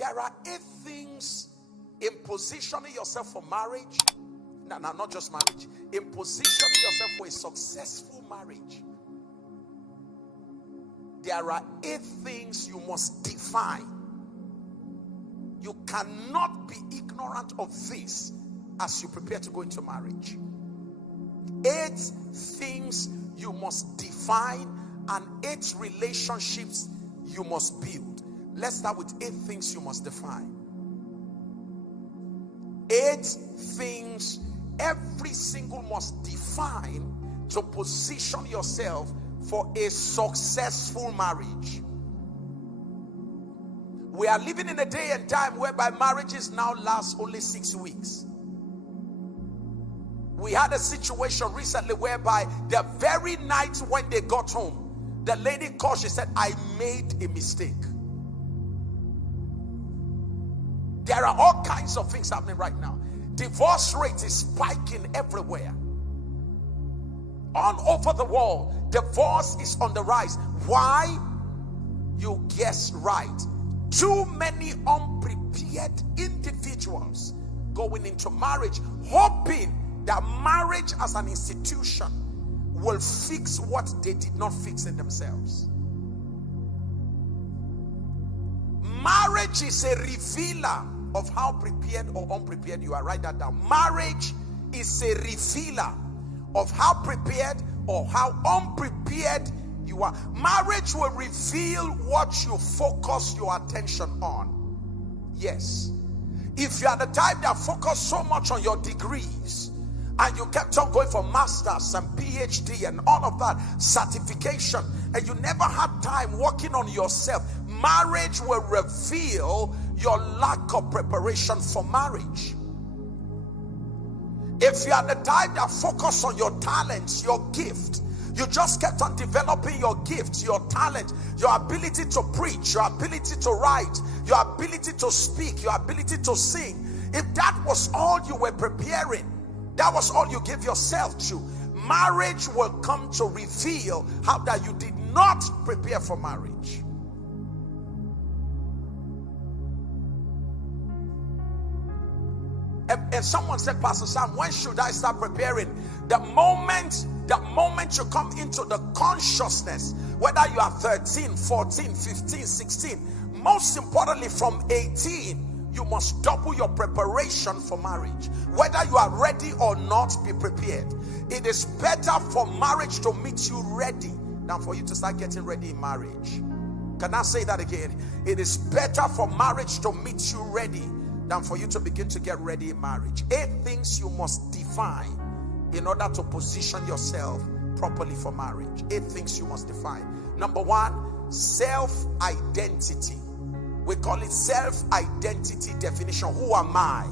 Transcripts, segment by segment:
There are 8 things in positioning yourself for marriage. No, not just marriage. In positioning yourself for a successful marriage. There are 8 things you must define. You cannot be ignorant of this as you prepare to go into marriage. 8 things you must define and 8 relationships you must build. Let's start with 8 things you must define. 8 things every single must define to position yourself for a successful marriage. We are living in a day and time whereby marriages now last only 6 weeks. We had a situation recently whereby the very night when they got home, the lady called, she said, I made a mistake. There are all kinds of things happening right now. Divorce rate is spiking everywhere. All over the world, divorce is on the rise. Why? You guessed right. Too many unprepared individuals going into marriage, hoping that marriage as an institution will fix what they did not fix in themselves. Marriage is a revealer of how prepared or unprepared you are. Write that down. Marriage is a revealer of how prepared or how unprepared you are. Marriage will reveal what you focus your attention on. Yes. If you are the type that focus so much on your degrees and you kept on going for masters and PhD and all of that certification, and you never had time working on yourself, marriage will reveal your lack of preparation for marriage. If you are the type that focus on your talents, your gift, you just kept on developing your gift, your talent, your ability to preach, your ability to write, your ability to speak, your ability to sing. If that was all you were preparing, that was all you gave yourself to, marriage will come to reveal how that you did not prepare for marriage. And someone said, Pastor Sam, when should I start preparing? The moment you come into the consciousness, whether you are 13, 14, 15, 16, most importantly from 18, you must double your preparation for marriage. Whether you are ready or not, be prepared. It is better for marriage to meet you ready than for you to start getting ready in marriage. Can I say that again? It is better for marriage to meet you ready than for you to begin to get ready in marriage. 8 things you must define in order to position yourself properly for marriage. 8 things you must define. Number 1, self-identity. We call it self-identity definition. Who am I?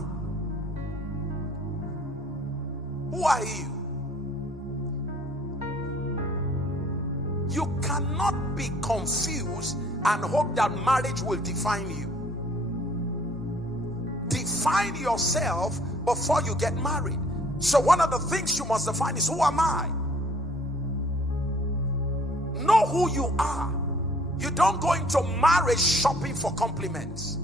Who are you? You cannot be confused and hope that marriage will define you. Define yourself before you get married. So one of the things you must define is, who am I? Know who you are. You don't go into marriage shopping for compliments.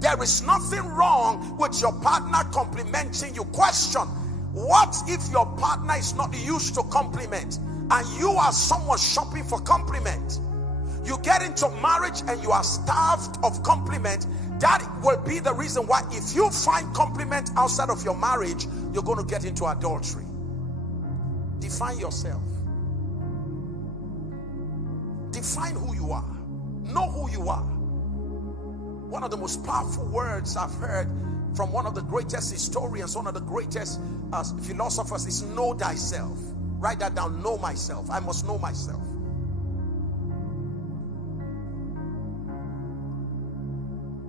There is nothing wrong with your partner complimenting you. Question: what if your partner is not used to compliment and you are someone shopping for compliment? You get into marriage and you are starved of compliment. That will be the reason why, if you find compliment outside of your marriage, you're going to get into adultery. Define yourself. Define who you are. Know who you are. One of the most powerful words I've heard from one of the greatest historians, one of the greatest philosophers, is know thyself. Write that down. Know myself. I must know myself.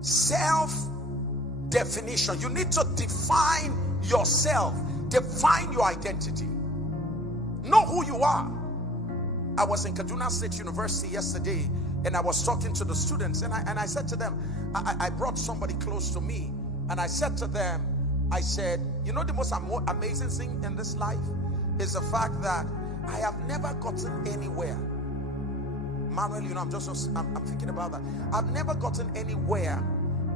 Self-definition. You need to define yourself. Define your identity. Know who you are. I was in Kaduna State University yesterday, and I was talking to the students, and I said to them, I brought somebody close to me, and I said to them, I said, you know, the most amazing thing in this life is the fact that I have never gotten anywhere. Manuel, you know, I'm thinking about that. I've never gotten anywhere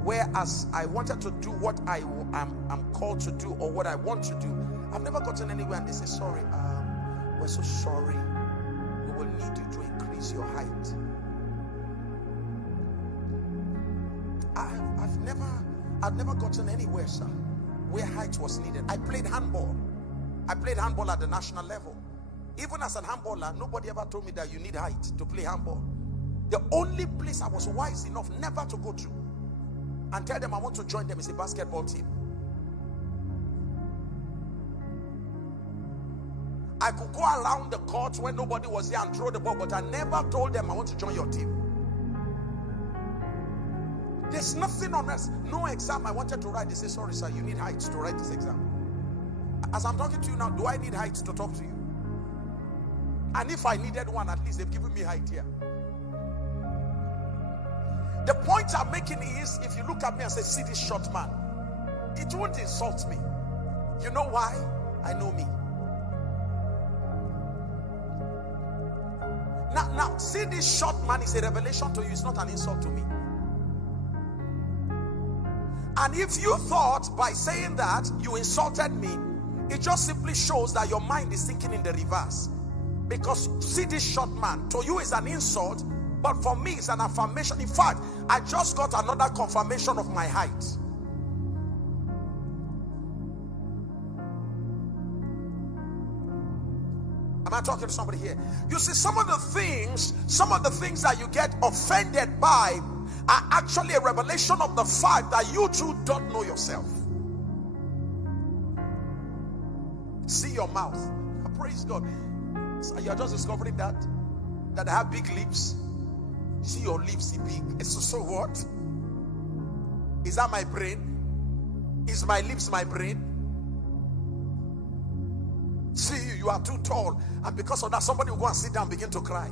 whereas I wanted to do what I'm called to do or what I want to do, I've never gotten anywhere and they say, sorry, we're so sorry, we will need you to increase your height. I've never gotten anywhere, sir, where height was needed. I played handball at the national level. Even as an handballer, nobody ever told me that you need height to play handball. The only place I was wise enough never to go to and tell them I want to join them is a basketball team. I could go around the court when nobody was there and throw the ball, but I never told them I want to join your team. There's nothing on us, no exam I wanted to write. They say, sorry sir, you need height to write this exam. As I'm talking to you now, do I need height to talk to you? And if I needed one, at least they've given me height here. The point I'm making is, if you look at me and say, see this short man, it won't insult me. You know why? I know me. Now, see this short man is a revelation to you. It's not an insult to me. And if you thought by saying that you insulted me, it just simply shows that your mind is thinking in the reverse. Because see this short man, to you is an insult, but for me it's an affirmation. In fact, I just got another confirmation of my height. Am I talking to somebody here? You see, some of the things that you get offended by are actually a revelation of the fact that you too don't know yourself. See your mouth. Praise God. So you're just discovering that I have big lips. See your lips big. So what? Is that my brain? Is my lips my brain? See, you are too tall, and because of that, somebody will go and sit down and begin to cry.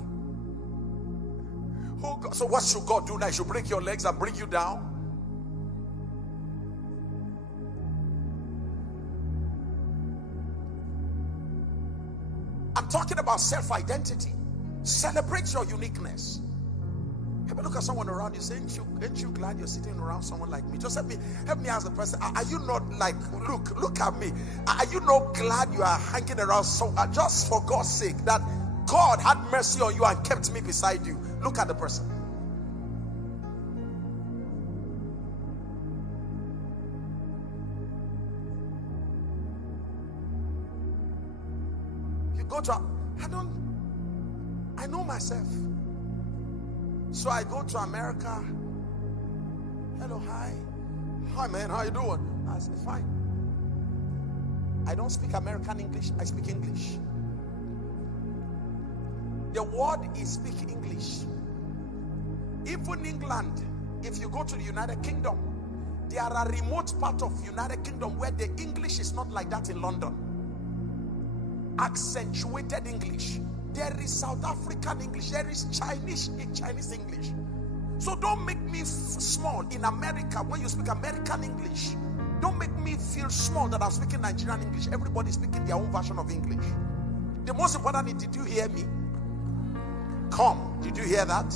Oh God. So what should God do now? He should break your legs and bring you down? I'm talking about self-identity. Celebrate your uniqueness. Have a look at someone around you. Say, ain't you glad you're sitting around someone like me? Just help me ask the person, are you not like, look at me. Are you not glad you are hanging around someone, just for God's sake, that God had mercy on you and kept me beside you? Look at the person. You go to, I know myself. So I go to America. Hello, hi. Hi man, how you doing? I say, fine. I don't speak American English, I speak English. The word is speak English. Even England, if you go to the United Kingdom, there are remote part of United Kingdom where the English is not like that in London. Accentuated English. There is South African English. There is Chinese English. So don't make me small in America when you speak American English. Don't make me feel small that I'm speaking Nigerian English. Everybody's speaking their own version of English. The most important is, did you hear me? Come, did you hear that?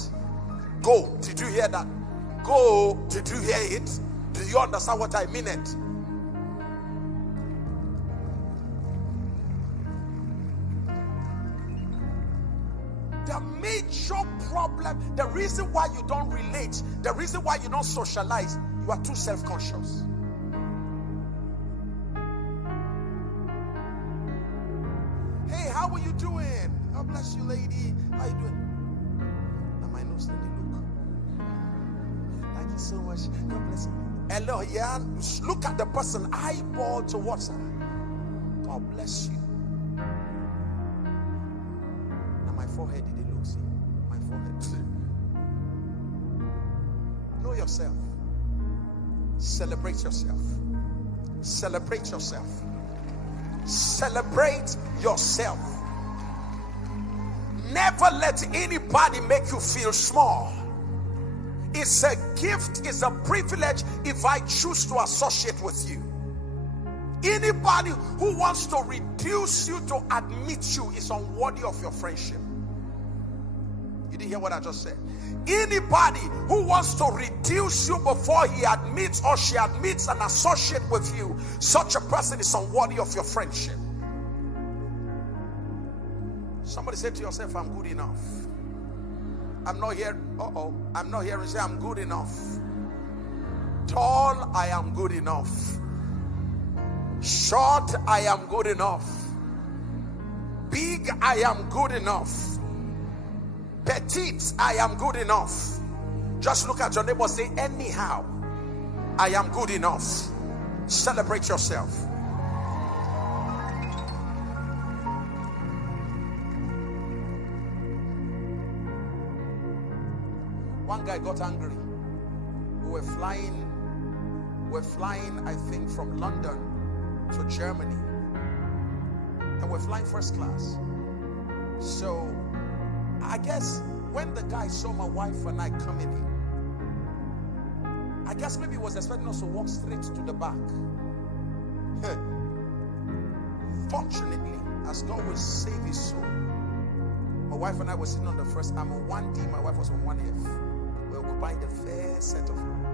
Go, did you hear that? Go, did you hear it? Do you understand what I mean it? The major problem, the reason why you don't relate, the reason why you don't socialize, you are too self-conscious. Hey, how are you doing? God bless you, lady. How you doing? Now my nose, let me look. Thank you so much. God bless you. Hello, yeah. Look at the person, eyeball towards her. God bless you. Now my forehead, did it look? See, my forehead. Know yourself. Celebrate yourself. Celebrate yourself. Celebrate yourself. Never let anybody make you feel small. It's a gift, it's a privilege if I choose to associate with you. Anybody who wants to reduce you, to admit you, is unworthy of your friendship. You Did you hear what I just said? Anybody who wants to reduce you before he admits or she admits an associate with you, such a person is unworthy of your friendship. Somebody say to yourself, I'm good enough. I'm not here. I'm not here and say I'm good enough. Tall, I am good enough. Short, I am good enough. Big, I am good enough. Petite, I am good enough. Just look at your neighbor, say, anyhow, I am good enough. Celebrate yourself. One guy got angry. We were flying, I think, from London to Germany. And we're flying first class. So I guess when the guy saw my wife and I coming in, I guess maybe he was expecting us to walk straight to the back. Fortunately, as God will save his soul, my wife and I were sitting on the first. I'm on 1D, my wife was on 1F. We were occupying the first set of room.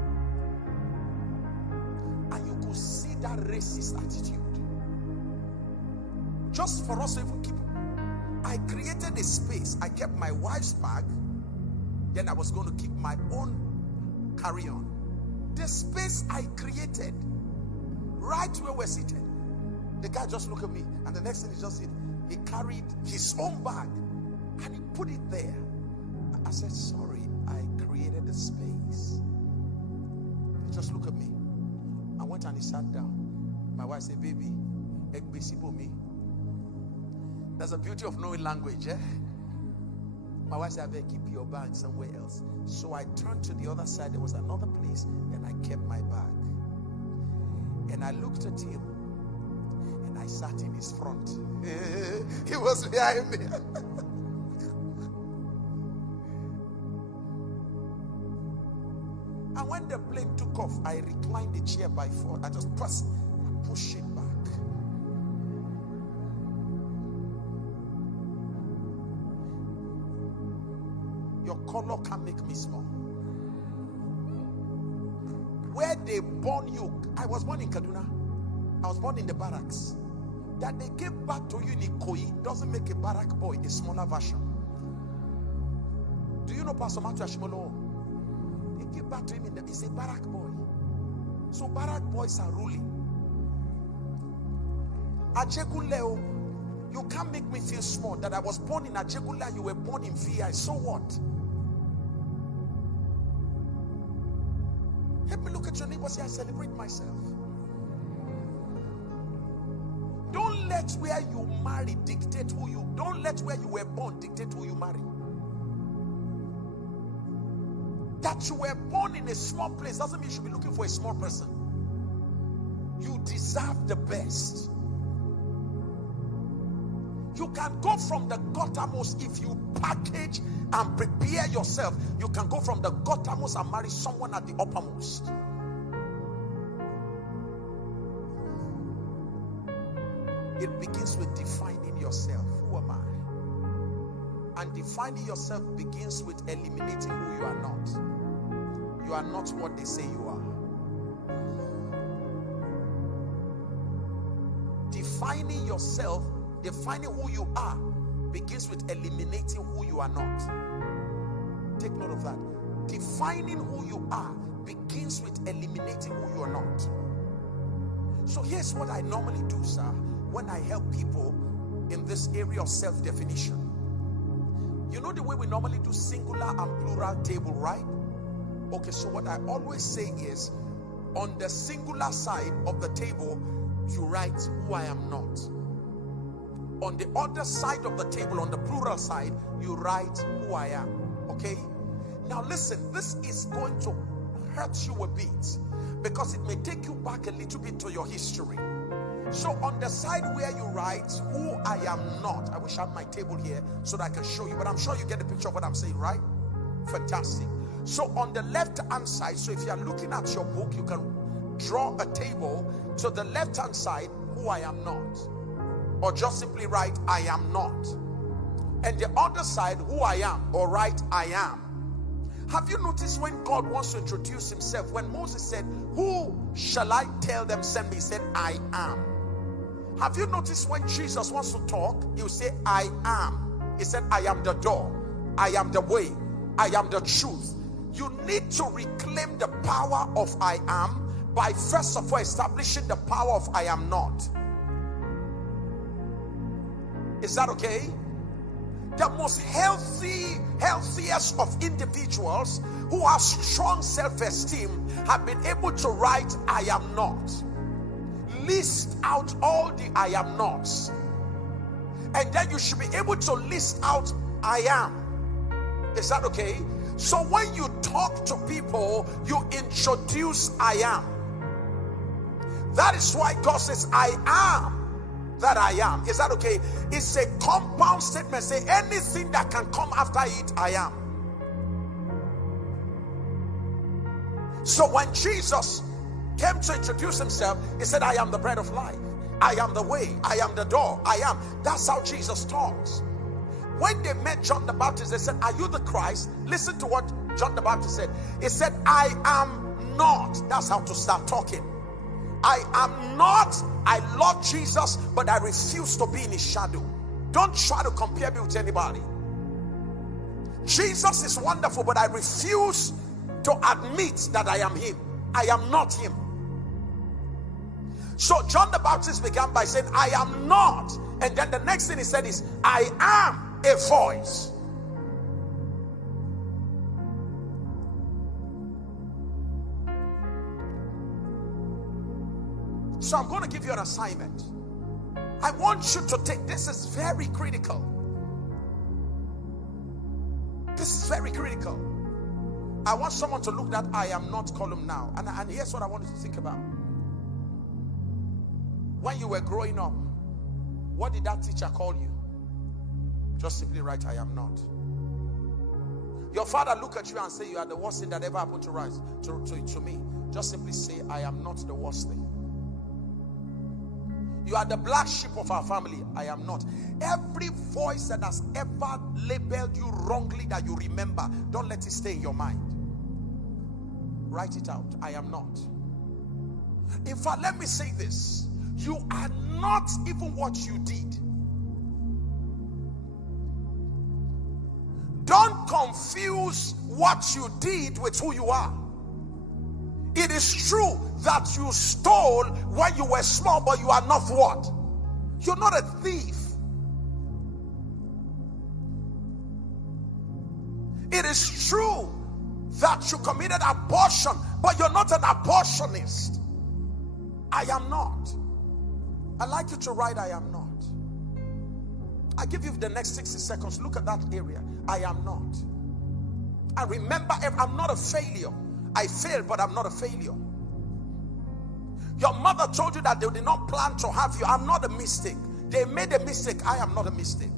And you could see that racist attitude. Just for us to even keep. I created a space. I kept my wife's bag. Then I was going to keep my own carry-on. The space I created, right where we're seated. The guy just looked at me, and the next thing he just did, he carried his own bag and he put it there. I said, sorry, I created the space. He just looked at me. I went and he sat down. My wife said, baby, me. There's a beauty of knowing language, eh? My wife said, I better keep your bag somewhere else. So I turned to the other side. There was another place, and I kept my bag. And I looked at him, and I sat in his front. He was behind me. And when the plane took off, I reclined the chair by four. I just pushed it back. Your color can make me small. Where they born you, I was born in Kaduna. I was born in the barracks. That they gave back to you in Ikoyi doesn't make a barrack boy a smaller version. Do you know Pastor Matthew Ashimolo? They gave back to him he's a barrack boy. So barrack boys are ruling. Ajegunle, you can't make me feel small. That I was born in Ajegunle, you were born in VI. So what? Help me look at your neighbor, say, I celebrate myself. Don't let where you marry dictate who you. Don't let where you were born dictate who you marry. That you were born in a small place doesn't mean you should be looking for a small person. You deserve the best. You can go from the guttermost if you package and prepare yourself. You can go from the guttermost and marry someone at the uppermost. It begins with defining yourself. Who am I? And defining yourself begins with eliminating who you are not. You are not what they say you are. Defining yourself, defining who you are, begins with eliminating who you are not. Take note of that. Defining who you are begins with eliminating who you are not. So here's what I normally do, sir, when I help people in this area of self-definition. You know the way we normally do singular and plural table, right? Okay, so what I always say is, on the singular side of the table, you write who I am not. On the other side of the table, on the plural side, you write who I am. Okay? Now listen, this is going to hurt you a bit because it may take you back a little bit to your history. So on the side where you write who I am not, I wish I had my table here so that I can show you, but I'm sure you get the picture of what I'm saying, right? Fantastic. So on the left hand side, so if you are looking at your book, you can draw a table to the left hand side, who I am not. Or just simply write, I am not. And the other side, who I am, or right, I am. Have you noticed when God wants to introduce himself, when Moses said, who shall I tell them send me? He said, I am. Have you noticed when Jesus wants to talk, he will say, I am. He said, I am the door, I am the way, I am the truth. You need to reclaim the power of I am by first of all establishing the power of I am not. Is that okay? The most healthiest of individuals who have strong self-esteem have been able to write I am not. List out all the I am nots. And then you should be able to list out I am. Is that okay? So when you talk to people, you introduce I am. That is why God says, I am that I am. Is that okay? It's a compound statement. Say anything that can come after it, I am. So when Jesus came to introduce himself, he said, I am the bread of life, I am the way, I am the door, I am. That's how Jesus talks. When they met John the Baptist, they said, are you the Christ? Listen to what John the Baptist said. He said, I am not. That's how to start talking. I am not. I love Jesus, but I refuse to be in his shadow. Don't try to compare me with anybody. Jesus is wonderful, but I refuse to admit that I am him. I am not him. So John the Baptist began by saying, I am not. And then the next thing he said is, I am a voice. So I'm going to give you an assignment. I want you to take, this is very critical. This is very critical. I want someone to look that I am not column now. And here's what I want you to think about. When you were growing up, what did that teacher call you? Just simply write, I am not. Your father look at you and say, you are the worst thing that ever happened to me. Just simply say, I am not the worst thing. You are the black sheep of our family. I am not. Every voice that has ever labeled you wrongly that you remember, don't let it stay in your mind. Write it out. I am not. In fact, let me say this. You are not even what you did. Don't confuse what you did with who you are. It is true that you stole when you were small, but you are not what? You're not a thief. It is true that you committed abortion, but you're not an abortionist. I am not. I'd like you to write, I am not. I give you the next 60 seconds. Look at that area. I am not. And remember, I'm not a failure. I failed, but I'm not a failure. Your mother told you that they did not plan to have you. I'm not a mistake. They made a mistake. I am not a mistake.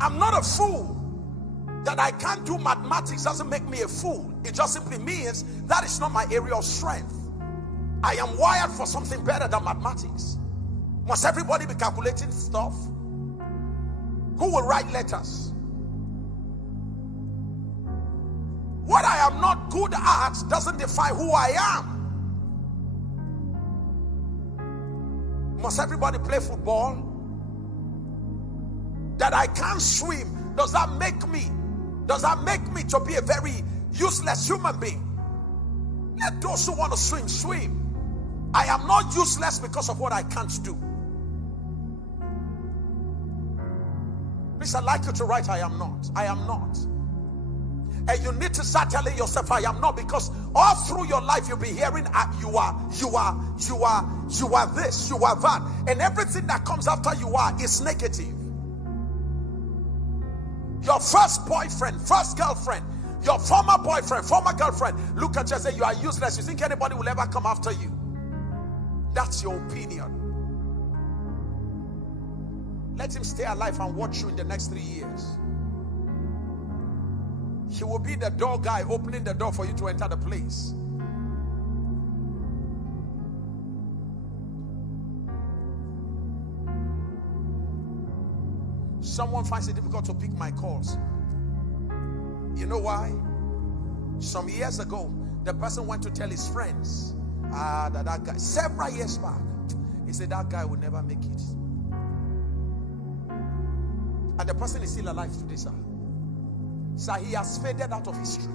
I'm not a fool. That I can't do mathematics doesn't make me a fool. It just simply means that is not my area of strength. I am wired for something better than mathematics. Must everybody be calculating stuff? Who will write letters? What I am not good at doesn't define who I am. Must everybody play football? That I can't swim, does that make me to be a very useless human being? Let those who want to swim, swim. I am not useless because of what I can't do. Please, I'd like you to write, I am not. I am not. And you need to start telling yourself, I am not, because all through your life you'll be hearing, you are this, you are that. And everything that comes after you are is negative. Your first boyfriend, first girlfriend, your former boyfriend, former girlfriend, look at you and say, you are useless. You think anybody will ever come after you? That's your opinion. Let him stay alive and watch you in the next 3 years. He will be the door guy opening the door for you to enter the place. Someone finds it difficult to pick my calls. You know why? Some years ago, the person went to tell his friends that guy, several years back, he said that guy will never make it. And the person is still alive today, sir. Sir, he has faded out of history.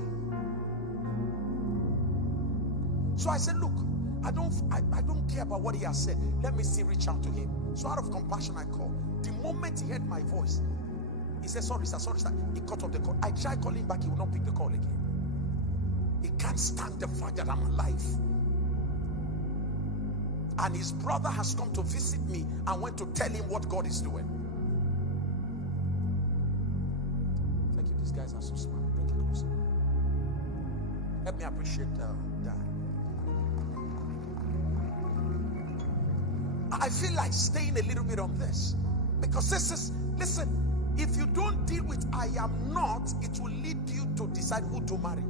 So I said, look, I don't care about what he has said. Let me still reach out to him. So out of compassion, I called. The moment he heard my voice, he said, sorry sir. He cut off the call. I tried calling back, he will not pick the call again. He can't stand the fact that I'm alive. And his brother has come to visit me and went to tell him what God is doing. Thank you. These guys are so smart. Bring it closer. Help me appreciate that. I feel like staying a little bit on this, because this is, listen, if you don't deal with I am not, it will lead you to decide who to marry.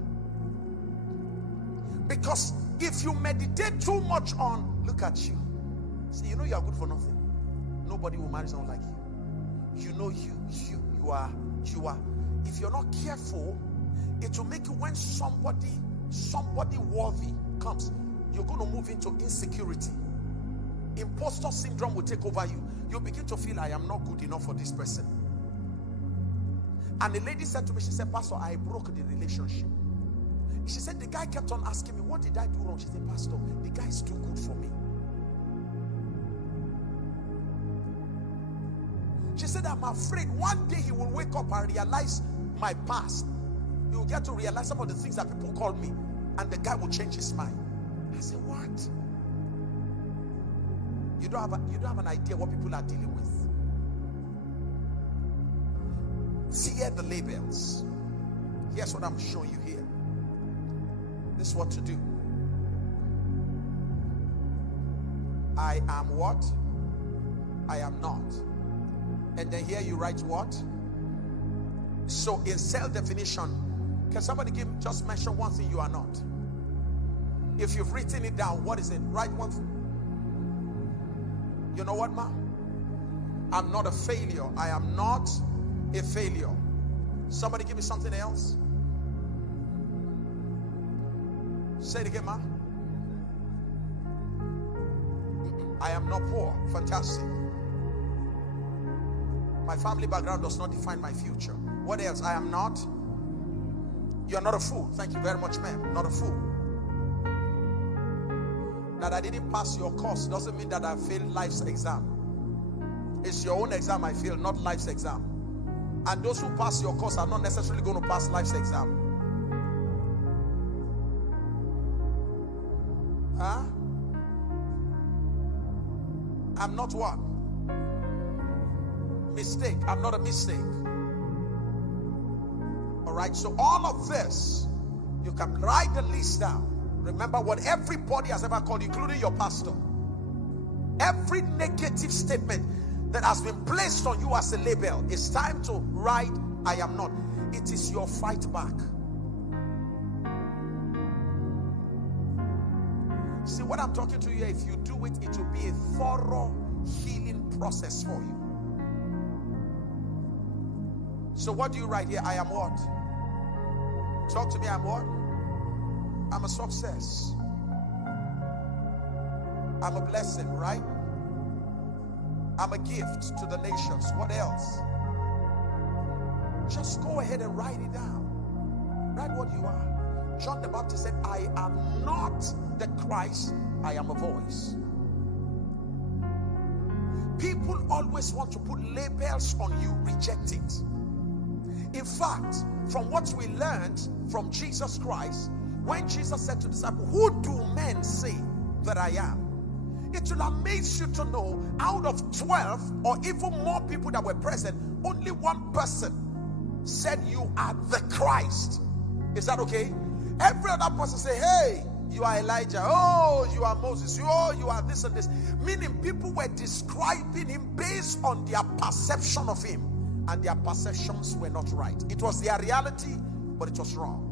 Because if you meditate too much on, look at you, see, you know you are good for nothing. Nobody will marry someone like you. You know you are. If you're not careful, it will make you, when somebody worthy comes, you're going to move into insecurity. Imposter syndrome will take over you. You'll begin to feel, I am not good enough for this person. And the lady said to me, she said, Pastor, I broke the relationship. She said, the guy kept on asking me, what did I do wrong? She said, Pastor, the guy is too good for me. She said, I'm afraid one day he will wake up and realize my past. He will get to realize some of the things that people call me, and the guy will change his mind. I said, what? You don't have an idea what people are dealing with. Fear the labels. Here's what I'm showing you here. This is what to do. I am what? I am not. And then here you write what? So in self-definition, can somebody just mention one thing you are not? If you've written it down, what is it? Write one thing. You know what, ma? I'm not a failure. I am not a failure. Somebody give me something else. Say it again, ma. I am not poor. Fantastic. My family background does not define my future. What else? I am not. You're not a fool. Thank you very much, ma'am. Not a fool. That I didn't pass your course doesn't mean that I failed life's exam. It's your own exam I failed, not life's exam. And those who pass your course are not necessarily going to pass life's exam. Huh? I'm not what? Mistake. I'm not a mistake. All right, so all of this, you can write the list down. Remember what everybody has ever called, including your pastor. Every negative statement that has been placed on you as a label, it's time to write, I am not. It is your fight back. See, what I'm talking to you, if you do it, it will be a thorough healing process for you. So what do you write here? I am what? Talk to me, I'm what? I'm a success. I'm a blessing, right? I'm a gift to the nations. What else? Just go ahead and write it down. Write what you are. John the Baptist said, I am not the Christ, I am a voice. People always want to put labels on you. Reject it. In fact, from what we learned from Jesus Christ, when Jesus said to the disciples, who do men say that I am? It will amaze you to know, out of 12 or even more people that were present, only one person said you are the Christ. Is that okay? Every other person say, hey, you are Elijah. Oh, you are Moses. Oh, you are this and this. Meaning people were describing him based on their perception of him. And their perceptions were not right. It was their reality, but it was wrong.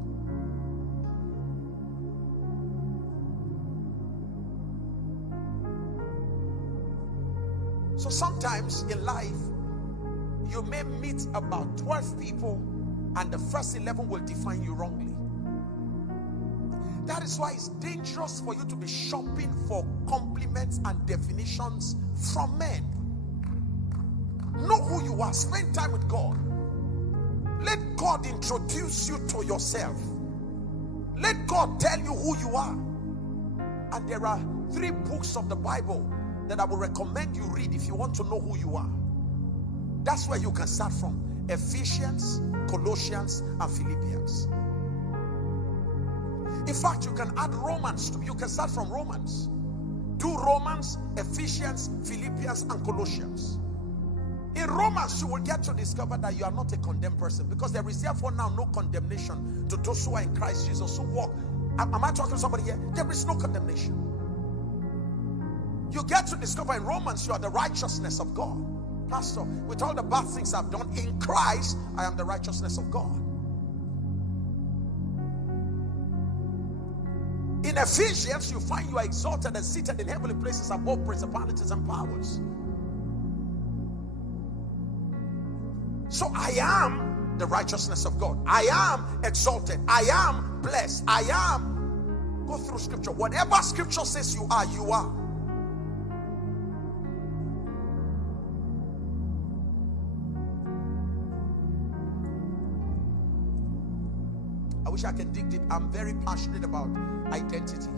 So sometimes in life, You may meet about 12 people and the first 11 will define you wrongly. That is why it's dangerous for you to be shopping for compliments and definitions from men. Know who you are. Spend time with God. Let God introduce you to yourself. Let God tell you who you are. And there are 3 books of the Bible that I will recommend you read if you want to know who you are. That's where you can start from. Ephesians, Colossians, and Philippians. In fact, you can add Romans too. You can start from Romans. Do Romans, Ephesians, Philippians, and Colossians. In Romans, you will get to discover that you are not a condemned person, because there is therefore now no condemnation to those who are in Christ Jesus, who walk. Am I talking to somebody here? There is no condemnation. You get to discover in Romans you are the righteousness of God. Pastor, with all the bad things I've done, in Christ I am the righteousness of God. In Ephesians, you find you are exalted and seated in heavenly places above principalities and powers. So I am the righteousness of God. I am exalted. I am blessed. I am. Go through scripture. Whatever scripture says you are, you are. I wish I could dig deep. I'm very passionate about identity.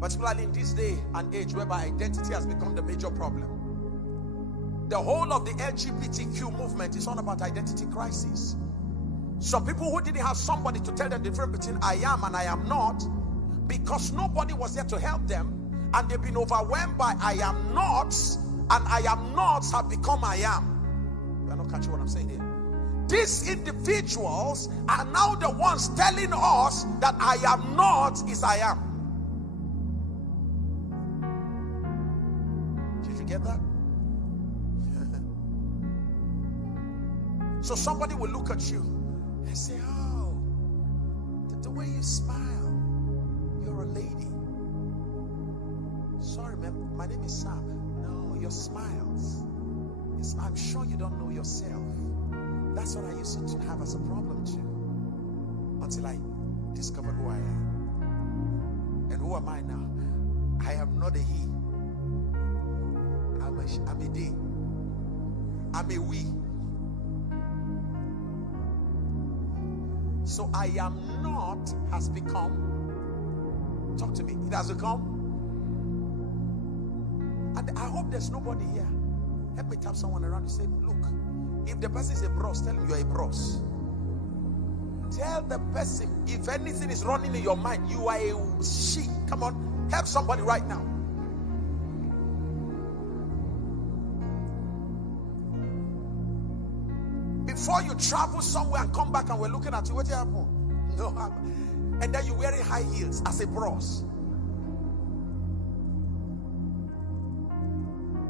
Particularly in this day and age whereby identity has become the major problem. The whole of the LGBTQ movement is all about identity crisis. Some people who didn't have somebody to tell them the difference between I am and I am not, because nobody was there to help them, and they've been overwhelmed by I am nots, and I am nots have become I am. You are not catching what I'm saying here. These individuals are now the ones telling us that I am not is I am. Did you get that? So somebody will look at you and say, oh, the way you smile, you're a lady. Sorry, man, my name is Sam. No, your smiles. I'm sure you don't know yourself. That's what I used to have as a problem too, until I discovered who I am. And who am I now? I am not a he. I'm a they. I'm a we. So I am not has become, talk to me, it has become. And I hope there's nobody here. Help me tap someone around and say, look, if the person is a bros, tell him you're a bros. Tell the person, if anything is running in your mind, you are a she. Come on, help somebody right now. Before you travel somewhere and come back and we're looking at you, what happened? No, and then you're wearing high heels as a bros.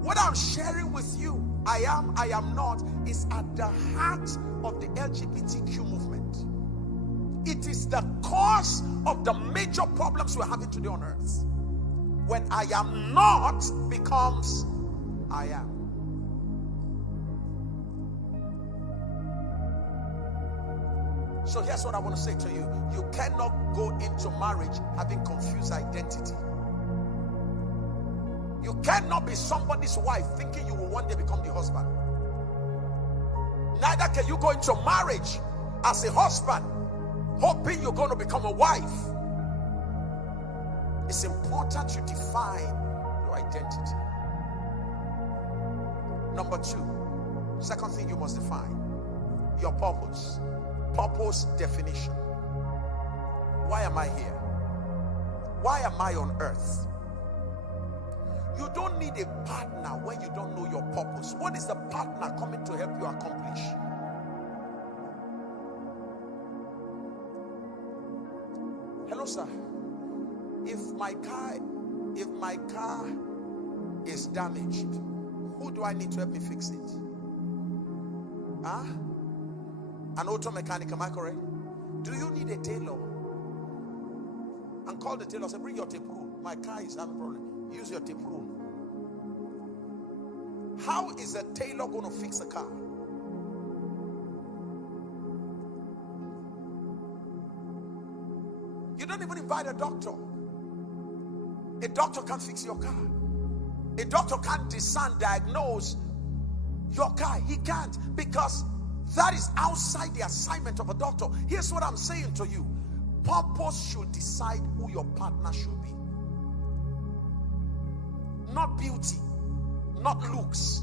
What I'm sharing with you, I am not, is at the heart of the LGBTQ movement. It is the cause of the major problems we're having today on earth. When I am not becomes I am. So here's what I want to say to you. You cannot go into marriage having confused identity. You cannot be somebody's wife thinking you will one day become the husband. Neither can you go into marriage as a husband hoping you're going to become a wife. It's important you define your identity. Number 2, second thing you must define, your purpose. Purpose definition. Why am I here? Why am I on earth? You don't need a partner when you don't know your purpose. What is the partner coming to help you accomplish? Hello, sir. If my car is damaged, who do I need to help me fix it? Huh? An auto mechanic, am I correct? Do you need a tailor? And call the tailor, say, bring your tape rule. My car is having a problem. Use your tape rule. How is a tailor going to fix a car? You don't even invite a doctor. A doctor can't fix your car. A doctor can't discern, diagnose your car. He can't, because that is outside the assignment of a doctor. Here's what I'm saying to you. Purpose should decide who your partner should be. Not beauty, not looks.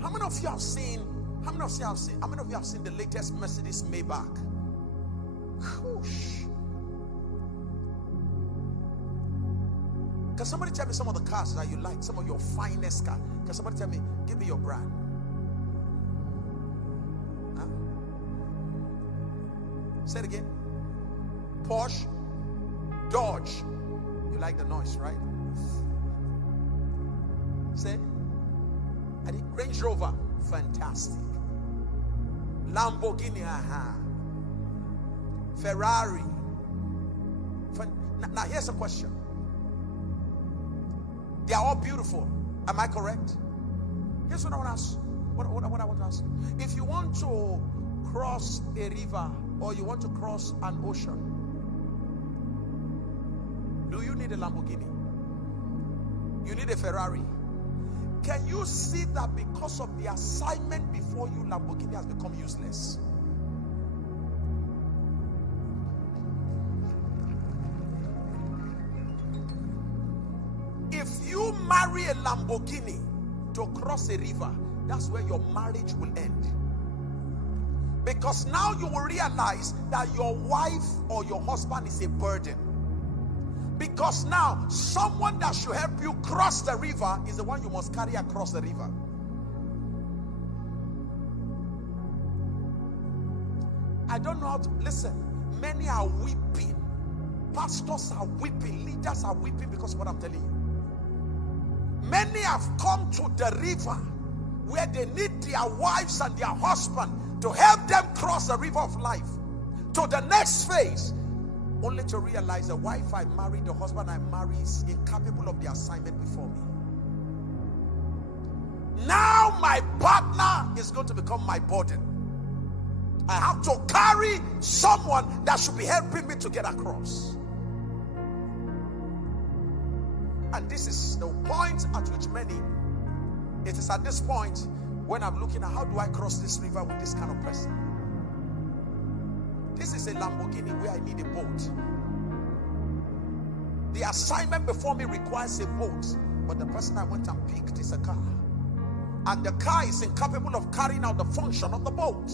How many of you have seen the latest Mercedes Maybach? Whoosh. Can somebody tell me some of the cars that you like? Some of your finest cars. Can somebody tell me? Give me your brand. Huh? Say it again. Porsche, Dodge. You like the noise, right? Say it. Range Rover, fantastic. Lamborghini, Ferrari. Now here's a question. They are all beautiful. Am I correct? Here's what I want to ask. What I want to ask. If you want to cross a river or you want to cross an ocean, do you need a Lamborghini? You need a Ferrari. Can you see that because of the assignment before you, Lamborghini has become useless? If you marry a Lamborghini to cross a river, that's where your marriage will end. Because now you will realize that your wife or your husband is a burden. Because now someone that should help you cross the river is the one you must carry across the river. I don't know how to listen. Many are weeping. Pastors are weeping. Leaders are weeping because of what I'm telling you. Many have come to the river where they need their wives and their husband to help them cross the river of life to the next phase, only to realize the wife I married, the husband I married is incapable of the assignment before me. Now my partner is going to become my burden. I have to carry someone that should be helping me to get across. And this is the point at which many, it is at this point when I'm looking at how do I cross this river with this kind of person. This is a Lamborghini where I need a boat. The assignment before me requires a boat, but the person I went and picked is a car. And the car is incapable of carrying out the function of the boat.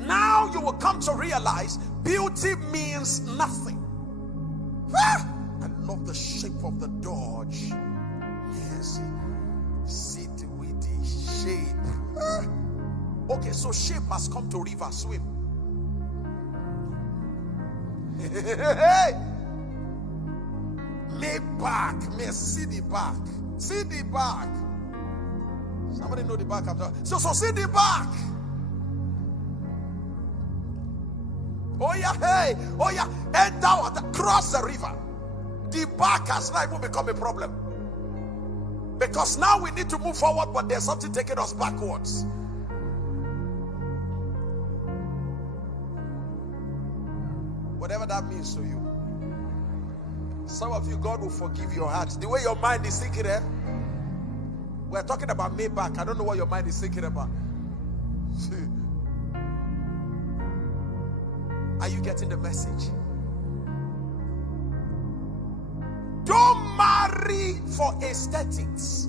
Now you will come to realize beauty means nothing. Ah! I love the shape of the Dodge. Yes, see it with the shape. Ah! Okay, so shape has come to river swim. Hey! Maybach, may see the back. See the back. Somebody know the back after. So see the back. Oh yeah, hey, oh yeah, enter water, cross the river. The back has now even become a problem. Because now we need to move forward, but there's something taking us backwards. Whatever that means to you. Some of you, God will forgive your heart. The way your mind is thinking, we're talking about Maybach. I don't know what your mind is thinking about. Are you getting the message? Don't marry for aesthetics.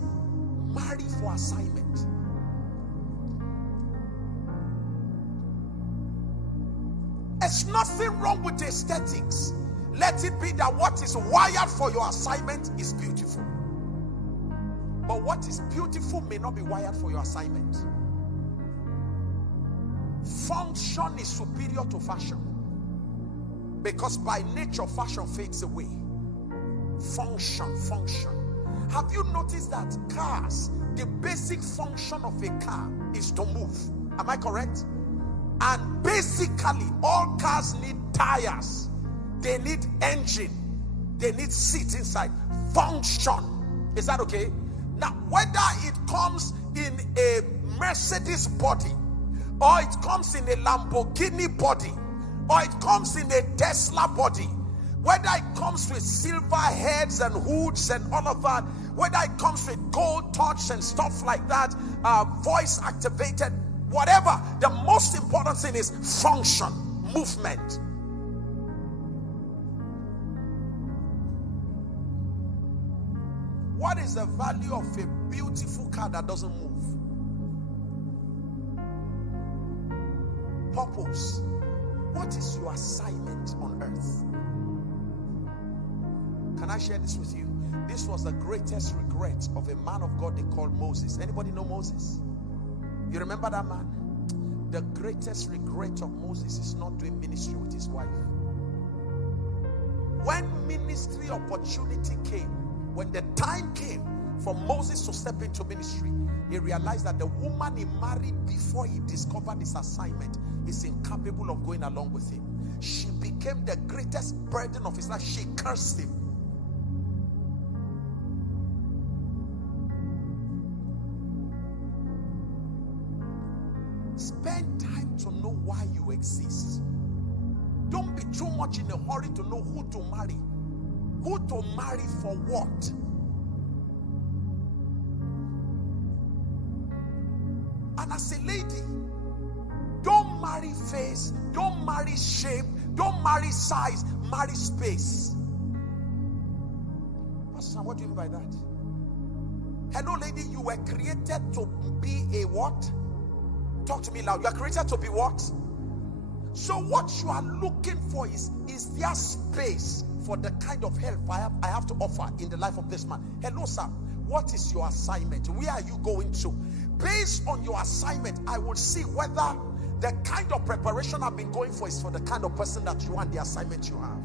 Marry for assignment. There's nothing wrong with aesthetics. Let it be that what is wired for your assignment is beautiful. But what is beautiful may not be wired for your assignment. Function is superior to fashion. Because by nature, fashion fades away. Function. Have you noticed that cars, the basic function of a car is to move? Am I correct? And basically, all cars need tires. They need engine. They need seats inside. Function. Is that okay? Now, whether it comes in a Mercedes body, or it comes in a Lamborghini body, or it comes in a Tesla body, whether it comes with silver heads and hoods and all of that, whether it comes with gold touch and stuff like that, voice activated, whatever, the most important thing is function, movement. What is the value of a beautiful car that doesn't move? Purpose. What is your assignment on earth? Can I share this with you? This was the greatest regret of a man of God they called Moses. Anybody know Moses? You remember that man? The greatest regret of Moses is not doing ministry with his wife. When ministry opportunity came, when the time came for Moses to step into ministry, he realized that the woman he married before he discovered his assignment is incapable of going along with him. She became the greatest burden of his life. She cursed him. Spend time to know why you exist. Don't be too much in a hurry to know who to marry. Who to marry for what? And as a lady, don't marry face, don't marry shape, don't marry size, marry space. Pastor, what do you mean by that? Hello, lady, you were created to be a what? Talk to me loud. You are created to be what? So what you are looking for is there space for the kind of help I have to offer in the life of this man? Hello, sir. What is your assignment? Where are you going to? Based on your assignment, I will see whether the kind of preparation I've been going for is for the kind of person that you are and the assignment you have.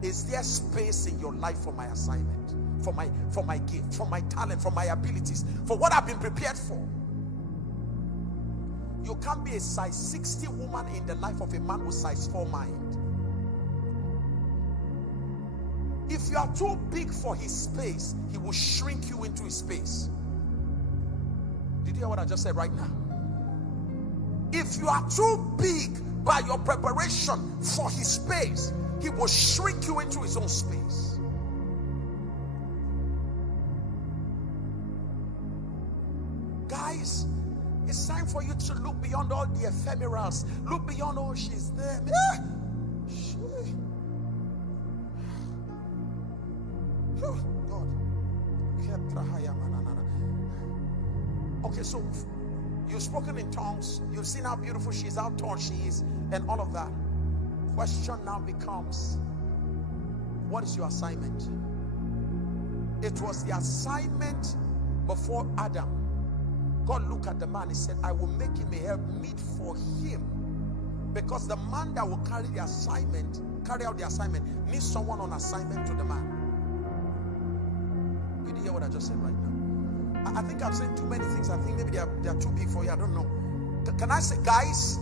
Is there space in your life for my assignment? For my gift, for my talent, for my abilities, for what I've been prepared for? You can't be a size 60 woman in the life of a man with size 4 mind. If you are too big for his space, he will shrink you into his space. Did you hear what I just said right now? If you are too big by your preparation for his space, he will shrink you into his own space. Guys, it's time for you to look beyond all the ephemerals. Look beyond, oh, she's there. Oh, God. Okay, so you've spoken in tongues. You've seen how beautiful she is, how tall she is, and all of that. Question now becomes, what is your assignment? It was the assignment before Adam. God looked at the man, he said, I will make him a help meet for him. Because the man that will carry out the assignment, needs someone on assignment to the man. You didn't hear what I just said right now? I think I've said too many things. I think maybe they are too big for you. I don't know. Can I say, guys,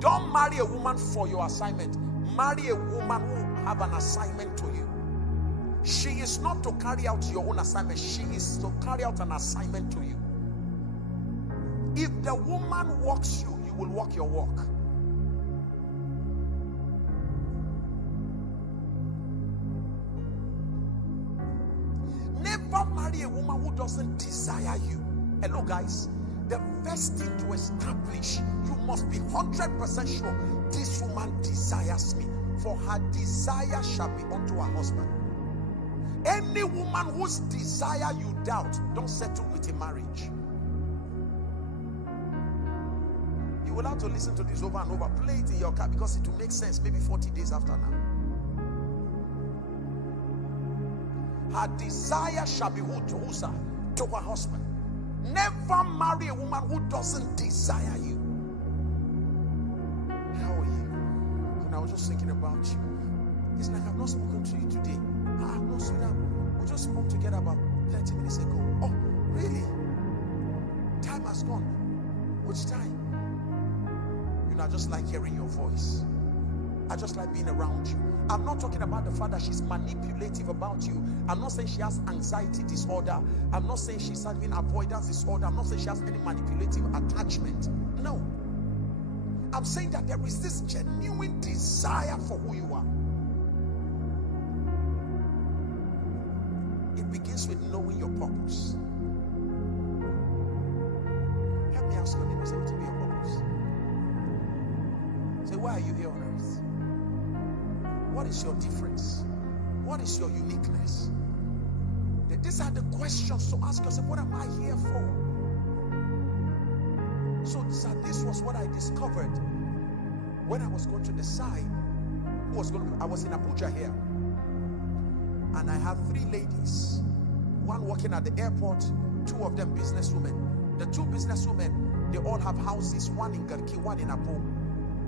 don't marry a woman for your assignment. Marry a woman who have an assignment to you. She is not to carry out your own assignment. She is to carry out an assignment to you. If the woman walks you, you will walk your walk. Never marry a woman who doesn't desire you. Hello, guys. The first thing to establish, you must be 100% sure this woman desires me, for her desire shall be unto her husband. Any woman whose desire you doubt, don't settle with a marriage. You will have to listen to this over and over. Play it in your car because it will make sense maybe 40 days after now. Her desire shall be who to who, sir? To her husband. Never marry a woman who doesn't desire you. How are you? When I was just thinking about you, it's like I've not spoken to you today. I've not seen her. We just spoke together about 30 minutes ago. Oh, really? Time has gone. Which time? You know, I just like hearing your voice. I just like being around you. I'm not talking about the fact that she's manipulative about you. I'm not saying she has anxiety disorder. I'm not saying she's having avoidance disorder. I'm not saying she has any manipulative attachment. No. I'm saying that there is this genuine desire for who you are. It begins with knowing your purpose. Help me ask your neighbor, say, what will be your purpose? Say, why are you here on earth? What is your difference? What is your uniqueness? These are the questions to ask yourself. What am I here for? So this was what I discovered when I was going to decide who was going to be. I was in Abuja here, and I had 3 ladies, one working at the airport, 2 of them businesswomen. The 2 businesswomen, they all have houses, one in Garki, one in Apo.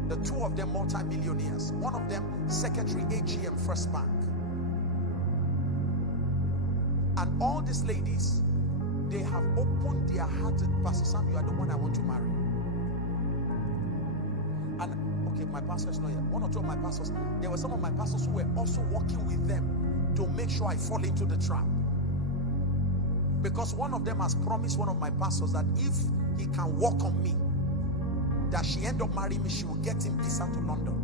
The 2 of them multi-millionaires. One of them secretary AGM First Bank. And all these ladies, they have opened their heart to Pastor Sam, you are the one I want to marry. And okay, my pastor is not here. 1 or 2 of my pastors, there were some of my pastors who were also working with them to make sure I fall into the trap. Because one of them has promised one of my pastors that if he can work on me, that she end up marrying me, she will get him visa to London.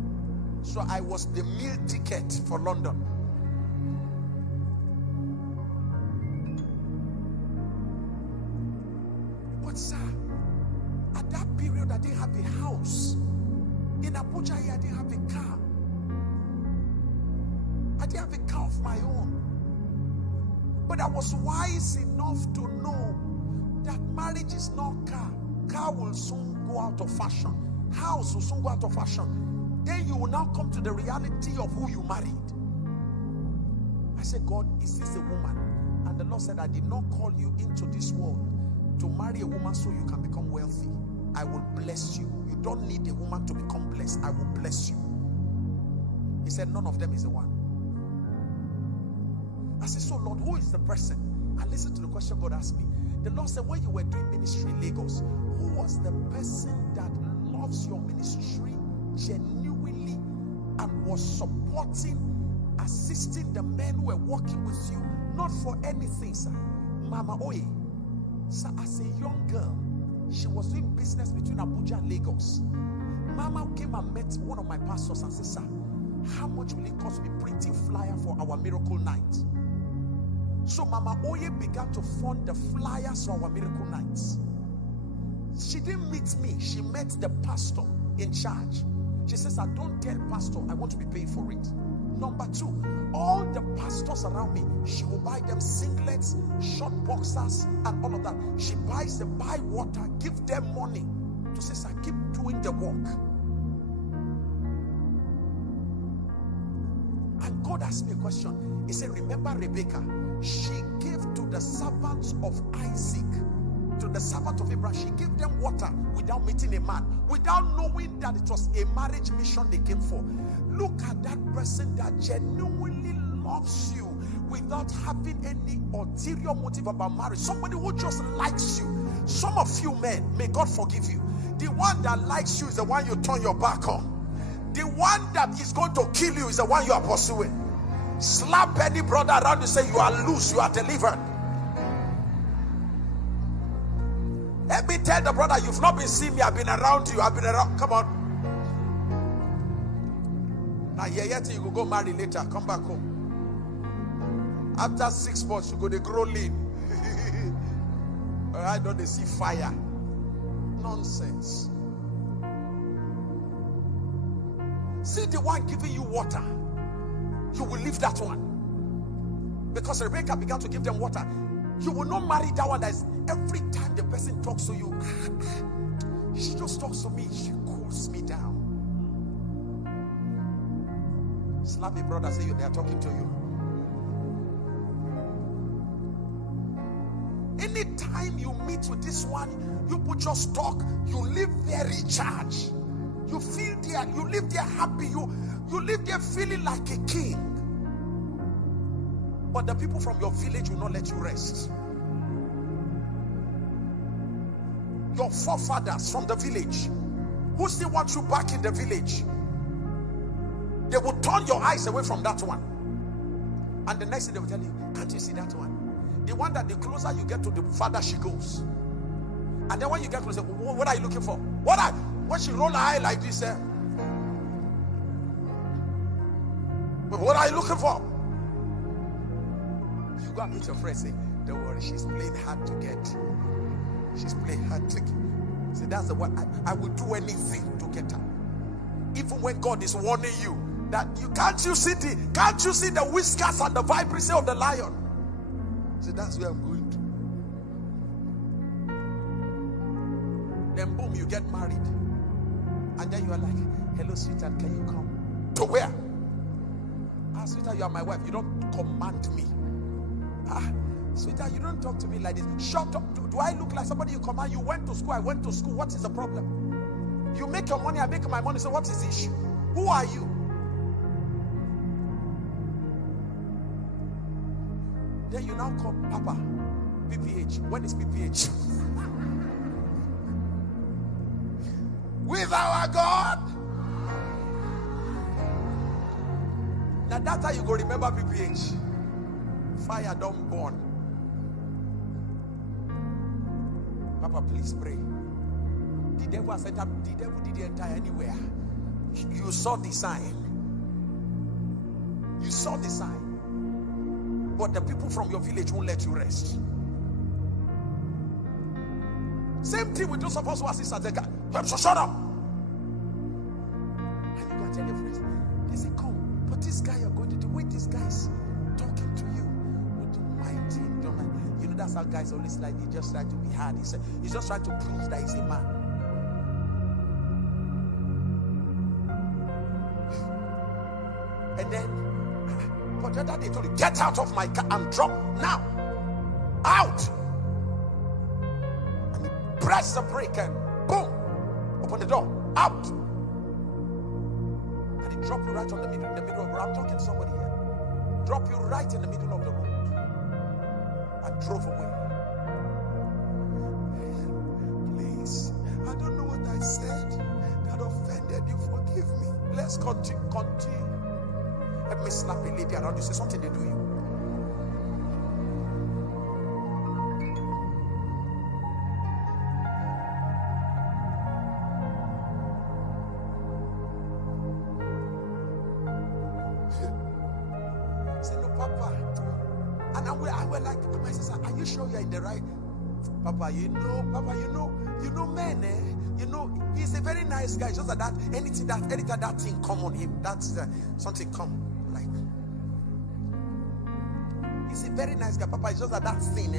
So I was the meal ticket for London. But sir, at that period I didn't have a house. In Abuja here, I didn't have a car. I didn't have a car of my own. But I was wise enough to know that marriage is not car. Car will soon go out of fashion. House will soon go out of fashion. Then you will now come to the reality of who you married. I said, God, is this a woman? And the Lord said, I did not call you into this world to marry a woman so you can become wealthy. I will bless you. You don't need a woman to become blessed. I will bless you. He said, none of them is the one. I said, so Lord, who is the person? And listen to the question God asked me. The Lord said, when you were doing ministry in Lagos, who was the person that loves your ministry genuinely and was supporting, assisting the men who were working with you, not for anything, sir? Mama Oye. Sir, as a young girl, she was doing business between Abuja and Lagos. Mama came and met one of my pastors and said, sir, how much will it cost me printing flyer for our miracle night? So Mama Oye began to fund the flyers for our miracle nights. She didn't meet me. She met the pastor in charge. She says, I don't tell pastor I want to be paid for it. Number 2, all the pastors around me, she will buy them singlets, short boxers, and all of that. She buys them, buy water, give them money to say, I keep doing the work. And God asked me a question. He said, remember Rebecca? She gave to the servants of Isaac, to the servant of Abraham. She gave them water without meeting a man, without knowing that it was a marriage mission they came for. Look at that person that genuinely loves you without having any ulterior motive about marriage. Somebody who just likes you. Some of you men, may God forgive you. The one that likes you is the one you turn your back on. The one that is going to kill you is the one you are pursuing. Slap any brother around you, say you are loose, you are delivered. Let me tell the brother, you've not been seeing me, I've been around you, I've been around. Come on. Now yet you will go marry later, come back home. After 6 months, you go to grow lean. Alright, don't they see fire? Nonsense. See the one giving you water. You will leave that one. Because Rebecca began to give them water. You will not marry that one that is every time the person talks to you. She just talks to me. She cools me down. Slap a brother, say they are talking to you. Anytime you meet with this one, you put just talk, you live there recharged. You feel there, you live there happy, you live there feeling like a king. But the people from your village will not let you rest. Your forefathers from the village who still want you back in the village. They will turn your eyes away from that one. And the next thing they will tell you, can't you see that one? The one that the closer you get to, the farther she goes. And then when you get closer, what are you looking for? When she roll her eye like this, what are you looking for? You go and meet your friend, say, don't worry, she's playing hard to get. She's playing hard to get. Say, that's the one. I will do anything to get her. Even when God is warning you that can't you see the whiskers and the vibrancy of the lion? Say, that's where I'm going to. Then boom, you get married. And then you are like, hello sweetheart, can you come? To where? Sweetheart, you are my wife. You don't command me. Sweetheart, you don't talk to me like this. Shut up. Do I look like somebody you command? You went to school, I went to school. What is the problem? You make your money, I make my money. So what is the issue? Who are you? Then you now call Papa, PPH. When is PPH? With our God. Now that's how you go remember PPH. Fire don't burn. Papa, please pray. The devil has set up. The devil didn't enter anywhere. You saw the sign. You saw the sign. But the people from your village won't let you rest. Same thing with those of us who are sisters. They go, shut up. And you go and tell your friends. They say, come. But this guy you're going to do. Wait, this guy's talking to you. Don't mind him. Don't mind. You know, that's how guys always like. He just trying to be hard. He's just trying to prove that he's a man. And then, but the other day told him, get out of my car and drop now. Out. And he pressed the brake and boom. Open the door. Out. And he dropped you right on the middle of the road. I'm talking to somebody here. Drop you right in the middle of the road. And drove away. Please, I don't know what I said that offended you. Forgive me. Let's continue. Let me slap a lady around you. Say something they do you. Say no, Papa. And I were like, my sister, are you sure you're in the right? Papa, you know, man, you know, he's a very nice guy. Just that anytime that thing come on him, that's something come. Like, he's a very nice guy, Papa. It's just that thing.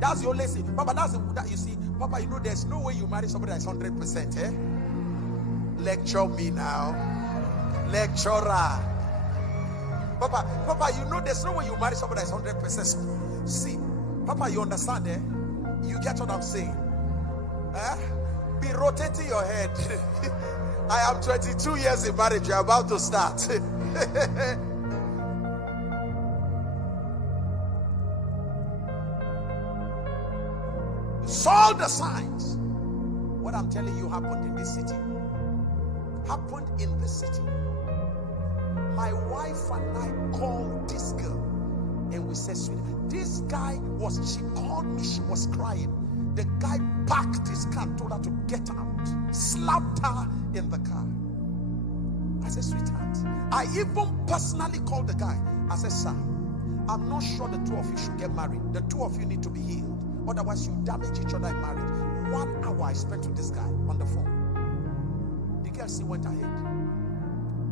That's the only thing, Papa. That you see, Papa. You know, there's no way you marry somebody that's 100%. Lecture me now, lecturer. Papa. You know, there's no way you marry somebody that's 100%. See, Papa, you understand? You get what I'm saying? Be rotating your head. I am 22 years in marriage. You're about to start. Saw the signs. What I'm telling you happened in this city. My wife and I called this girl and we said, sweet, this guy she called me, she was crying. The guy parked his car, told her to get out, slapped her in the car. I said, sweetheart, I even personally called the guy. I said, sir, I'm not sure the two of you should get married. The two of you need to be healed. Otherwise, you damage each other in marriage. 1 hour I spent with this guy on the phone. The girl still went ahead.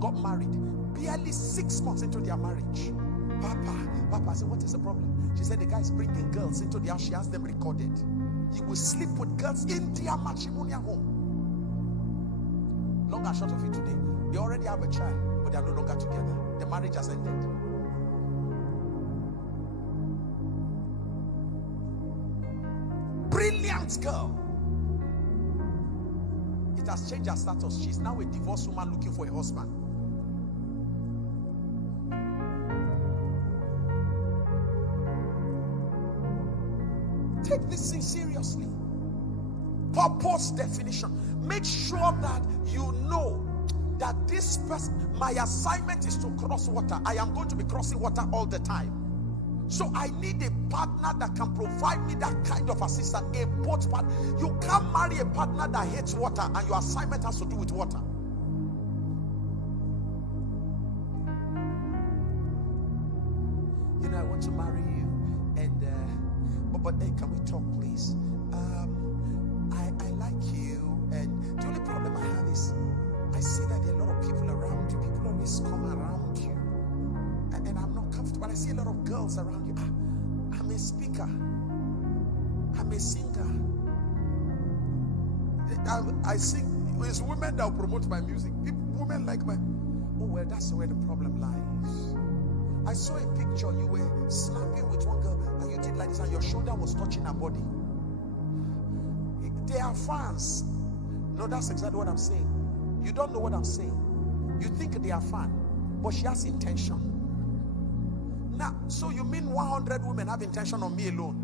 Got married. Barely 6 months into their marriage. Papa, I said, what is the problem? She said, the guy is bringing girls into the house. She has them recorded. He will sleep with girls in their matrimonial home. Long and short of it today, they already have a child, but they are no longer together. The marriage has ended. Brilliant girl. It has changed her status. She's now a divorced woman looking for a husband. Take this thing seriously. Purpose definition. Make sure that you know that this person, my assignment is to cross water. I am going to be crossing water all the time. So I need a partner that can provide me that kind of assistance, a boat partner. You can't marry a partner that hates water and your assignment has to do with water. You know, I want to marry you, and but hey, can we talk, please? I like you, and the only problem I have is I see that there are a lot of people around you. People always come around you, and I'm not comfortable. I see a lot of girls around you. I'm a speaker. I'm a singer. I sing. It's women that will promote my music. Women like my. Oh well, that's where the problem lies. I saw a picture. You were snapping with one girl, and you did like this, and your shoulder was touching her body. They are fans. No, that's exactly what I'm saying. You don't know what I'm saying. You think they are fan, but she has intention. Now, so you mean 100 women have intention on me alone?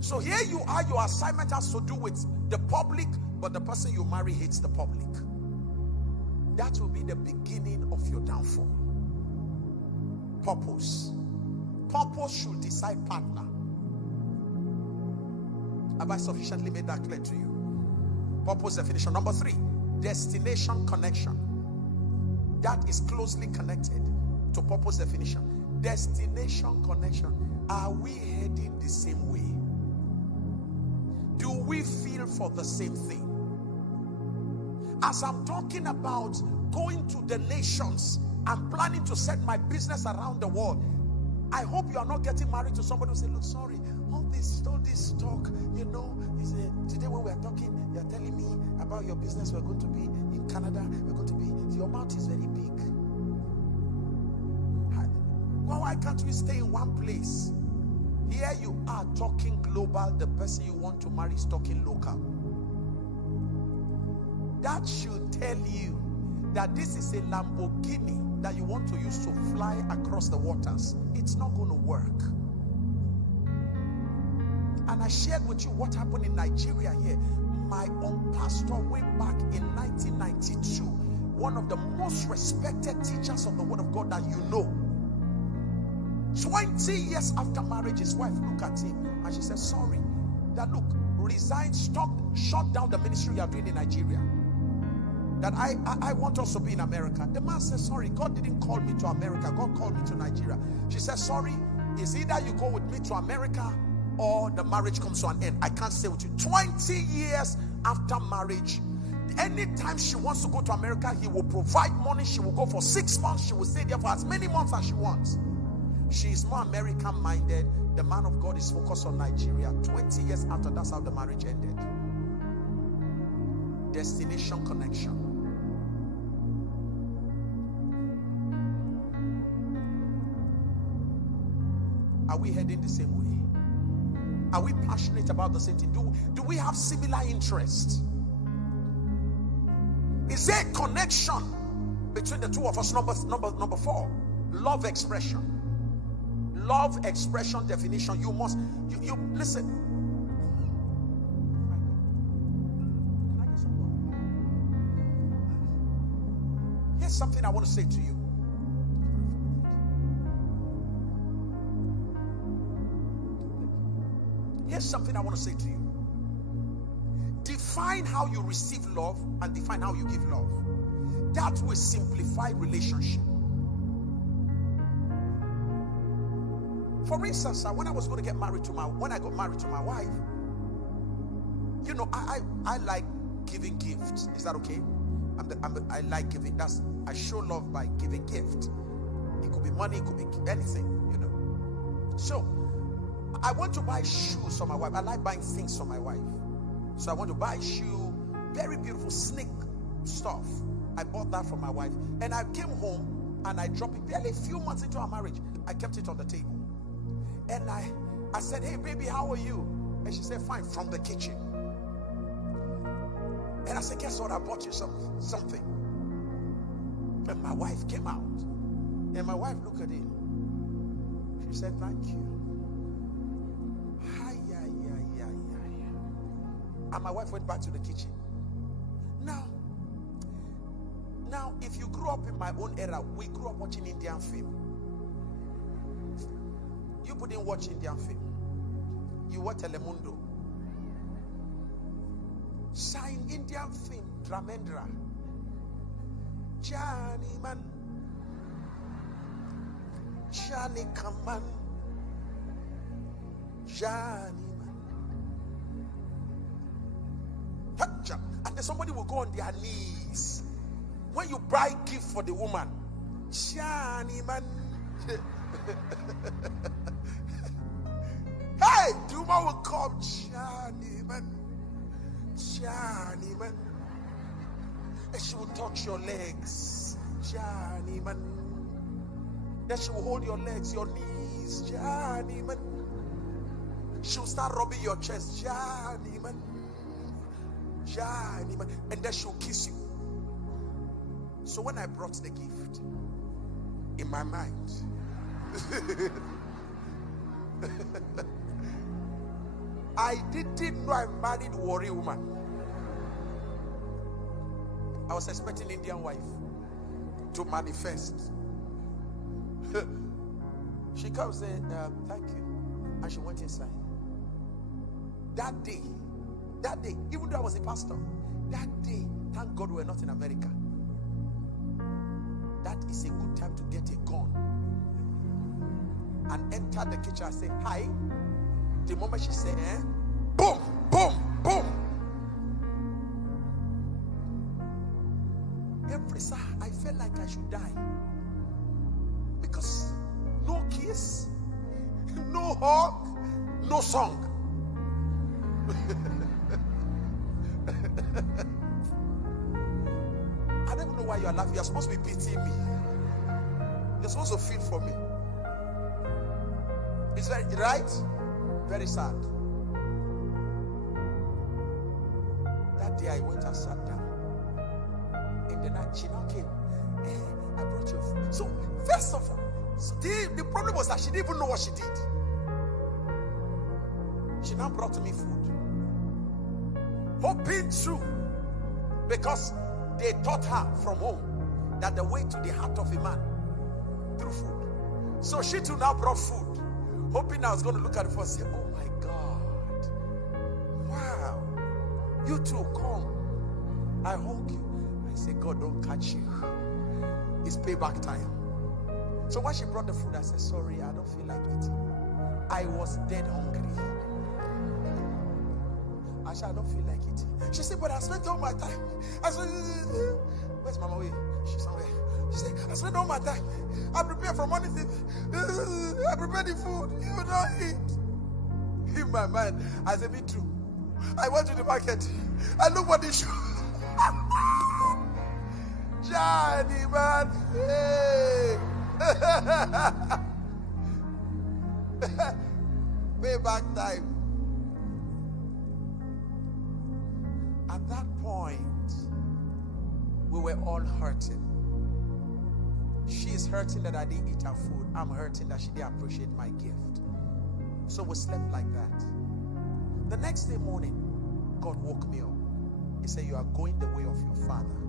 So here you are, your assignment has to do with the public, but the person you marry hates the public. That will be the beginning of your downfall. Purpose. Purpose should decide partner. Have I sufficiently made that clear to you? Purpose definition. Number 3, destination connection. That is closely connected to purpose definition. Destination connection. Are we heading the same way? Do we feel for the same thing? As I'm talking about going to the nations, I'm planning to set my business around the world. I hope you are not getting married to somebody who say, look, sorry, all this talk, you know, today when we're talking, you're telling me about your business. We're going to be in Canada. We're going to be, your mouth is very big. Why can't we stay in one place? Here you are talking global. The person you want to marry is talking local. That should tell you that this is a Lamborghini that you want to use to fly across the waters. It's not going to work. And I shared with you what happened in Nigeria here. My own pastor way back in 1992, one of the most respected teachers of the word of God that you know. 20 years after marriage, his wife looked at him and she said, sorry, that look, resign, stop, shut down the ministry you are doing in Nigeria. That I want us to be in America. The man said, sorry, God didn't call me to America. God called me to Nigeria. She said, sorry, it's either you go with me to America or the marriage comes to an end. I can't stay with you. 20 years after marriage, anytime she wants to go to America, he will provide money. She will go for 6 months. She will stay there for as many months as she wants. She is more American minded. The man of God is focused on Nigeria. 20 years after, that's how the marriage ended. Destination connection. Are we heading the same way? Are we passionate about the same thing? Do we have similar interests? Is there a connection between the two of us? Number 4, love expression. Love expression definition. You must, you listen. Can I get some water? Here's something I want to say to you. Here's something I want to say to you. Define how you receive love and define how you give love. That will simplify relationship. For instance, when I was going to get married to when I got married to my wife, you know, I like giving gifts. Is that okay? I like giving. I show love by giving gift. It could be money, it could be anything, you know. So I want to buy shoes for my wife. I like buying things for my wife. So I want to buy a shoe, very beautiful snake stuff. I bought that for my wife. And I came home and I dropped it. Barely a few months into our marriage, I kept it on the table. And I said, hey baby, how are you? And she said, fine, from the kitchen. And I said, guess what? I bought you something. And my wife came out. And my wife looked at it. She said, thank you. And my wife went back to the kitchen. Now, if you grew up in my own era, we grew up watching Indian film. You didn't watch Indian film. You watch Telemundo. Shine Indian film, Dramendra. Johnny man. Johnny come on. Johnny man. And then somebody will go on their knees. When you buy gift for the woman, Johnny man. Hey, the woman will come, Johnny man. Johnny man. And she will touch your legs, Johnny man. Then she will hold your legs, your knees, Johnny man. She will start rubbing your chest, Johnny man. Johnny man. And then she will kiss you. So when I brought the gift, in my mind, I didn't know I married a warrior woman. I was expecting Indian wife to manifest. She comes and said, thank you. And she went inside. That day, even though I was a pastor, that day, thank God we're not in America. That is a good time to get a gun and enter the kitchen and say, hi. The moment she said, boom, boom, boom. Every sir, I felt like I should die. Because no kiss, no hug, no song. I don't even know why you are laughing. You're supposed to be pitying me. You're supposed to feel for me. It's very, right? Very sad. That day I went and sat down. In the night, she now came. I brought you food. So, first of all, the problem was that she didn't even know what she did. She now brought me food. Hoping to, because they taught her from home that the way to the heart of a man through food. So she too now brought food, hoping I was going to look at it first and say, oh my God, wow, you two come, I hug you. I say, God, don't catch you. It's payback time. So when she brought the food, I said, sorry, I don't feel like eating. I was dead hungry. I said, I don't feel like eating. She said, but I spent all my time. I said, where's Mama? She's somewhere. She said, I spent all my time. I prepared from morning till I prepared the food. You don't eat. In my mind, I said, me too. I went to the market. I looked for the shoe. Johnny, man. Hey. Payback time. At that point, we were all hurting. She is hurting that I didn't eat her food. I'm hurting that she didn't appreciate my gift. So we slept like that. The next day morning, God woke me up. He said, you are going the way of your father.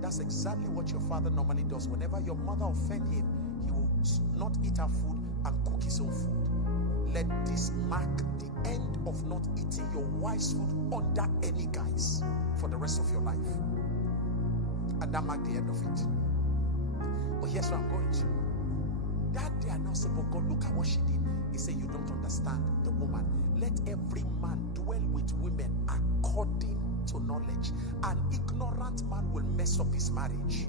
That's exactly what your father normally does. Whenever your mother offends him, he will not eat her food and cook his own food. Let this mark the end of not eating your wife's food under any guise for the rest of your life. And that marked the end of it. But here's where I'm going to. That day I now said, but God, look at what she did. He said, you don't understand the woman. Let every man dwell with women according to knowledge. An ignorant man will mess up his marriage.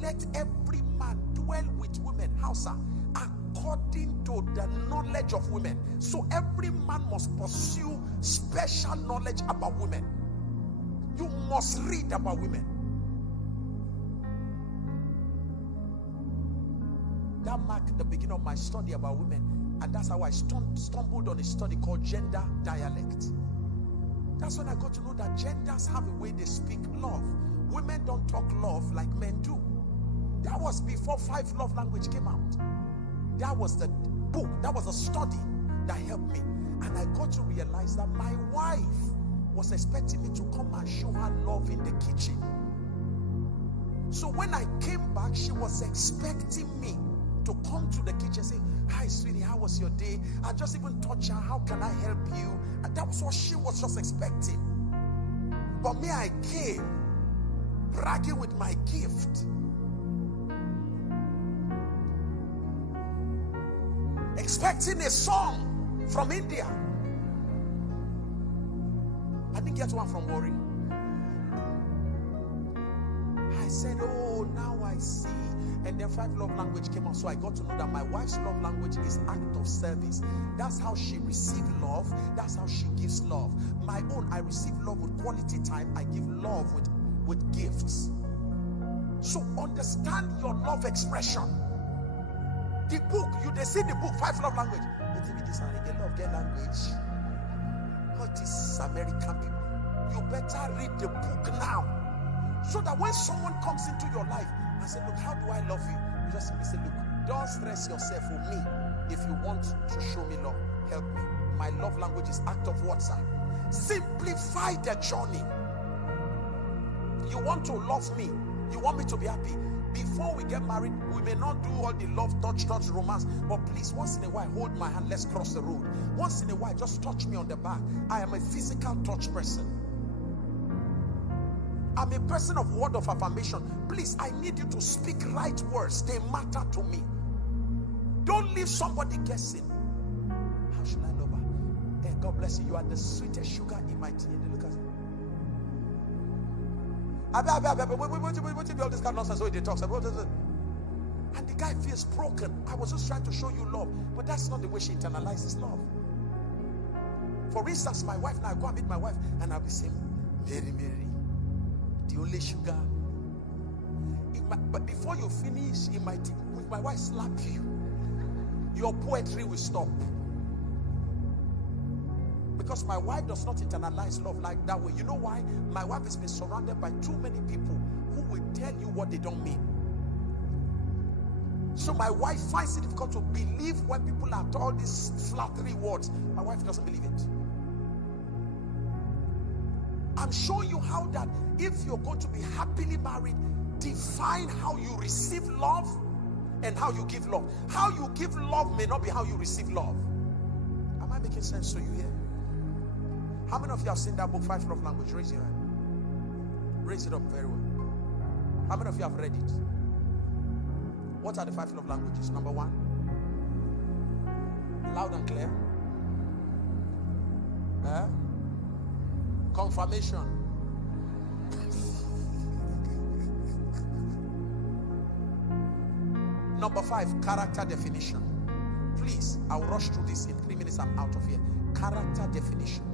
Let every man dwell with women, Hausa, according to the knowledge of women. So every man must pursue special knowledge about women. You must read about women. That marked the beginning of my study about women. And that's how I stumbled on a study called gender dialect. That's when I got to know that genders have a way they speak love. Women don't talk love like men do. That was before 5 love language came out. That was the book, that was a study that helped me. And I got to realize that my wife was expecting me to come and show her love in the kitchen. So when I came back, she was expecting me to come to the kitchen and say, "Hi, sweetie, how was your day?" I just even touch her, "How can I help you?" And that was what she was just expecting. But me, I came bragging with my gift. Expecting a song from India. I didn't get one from Warri. I said, "Oh, now I see." And then 5 love language came out. So I got to know that my wife's love language is act of service. That's how she receives love. That's how she gives love. My own, I receive love with quality time. I give love with gifts. So understand your love expression. The book, they see the book, 5 love language. They tell me this, they love their language. All these American people. You better read the book now. So that when someone comes into your life and says, "Look, how do I love you?" You just simply say, "Look, don't stress yourself for me. If you want to show me love, help me. My love language is act of what, sir?" Simplify the journey. You want to love me. You want me to be happy. Before we get married, we may not do all the love, touch, romance. But please, once in a while, hold my hand. Let's cross the road. Once in a while, just touch me on the back. I am a physical touch person. I'm a person of word of affirmation. Please, I need you to speak right words. They matter to me. Don't leave somebody guessing. How should I love her? Hey, God bless you. You are the sweetest sugar in my tea. Look at it. What all this kind of nonsense? So they talk. And the guy feels broken. I was just trying to show you love. But that's not the way she internalizes love. For instance, my wife, now I go and meet my wife and I'll be saying, "Mary, the only sugar." But before you finish, with my wife slap you, your poetry will stop. Because my wife does not internalize love like that way. You know why? My wife has been surrounded by too many people who will tell you what they don't mean. So my wife finds it difficult to believe when people are told these flattery words. My wife doesn't believe it. I'm showing you how that if you're going to be happily married, define how you receive love and how you give love. How you give love may not be how you receive love. Am I making sense to you here? How many of you have seen that book, 5 Love Language? Raise your hand. Raise it up very well. How many of you have read it? What are the 5 love languages? Number 1. Loud and clear. Confirmation. Number 5, character definition. Please, I'll rush through this in 3 minutes. I'm out of here. Character definition.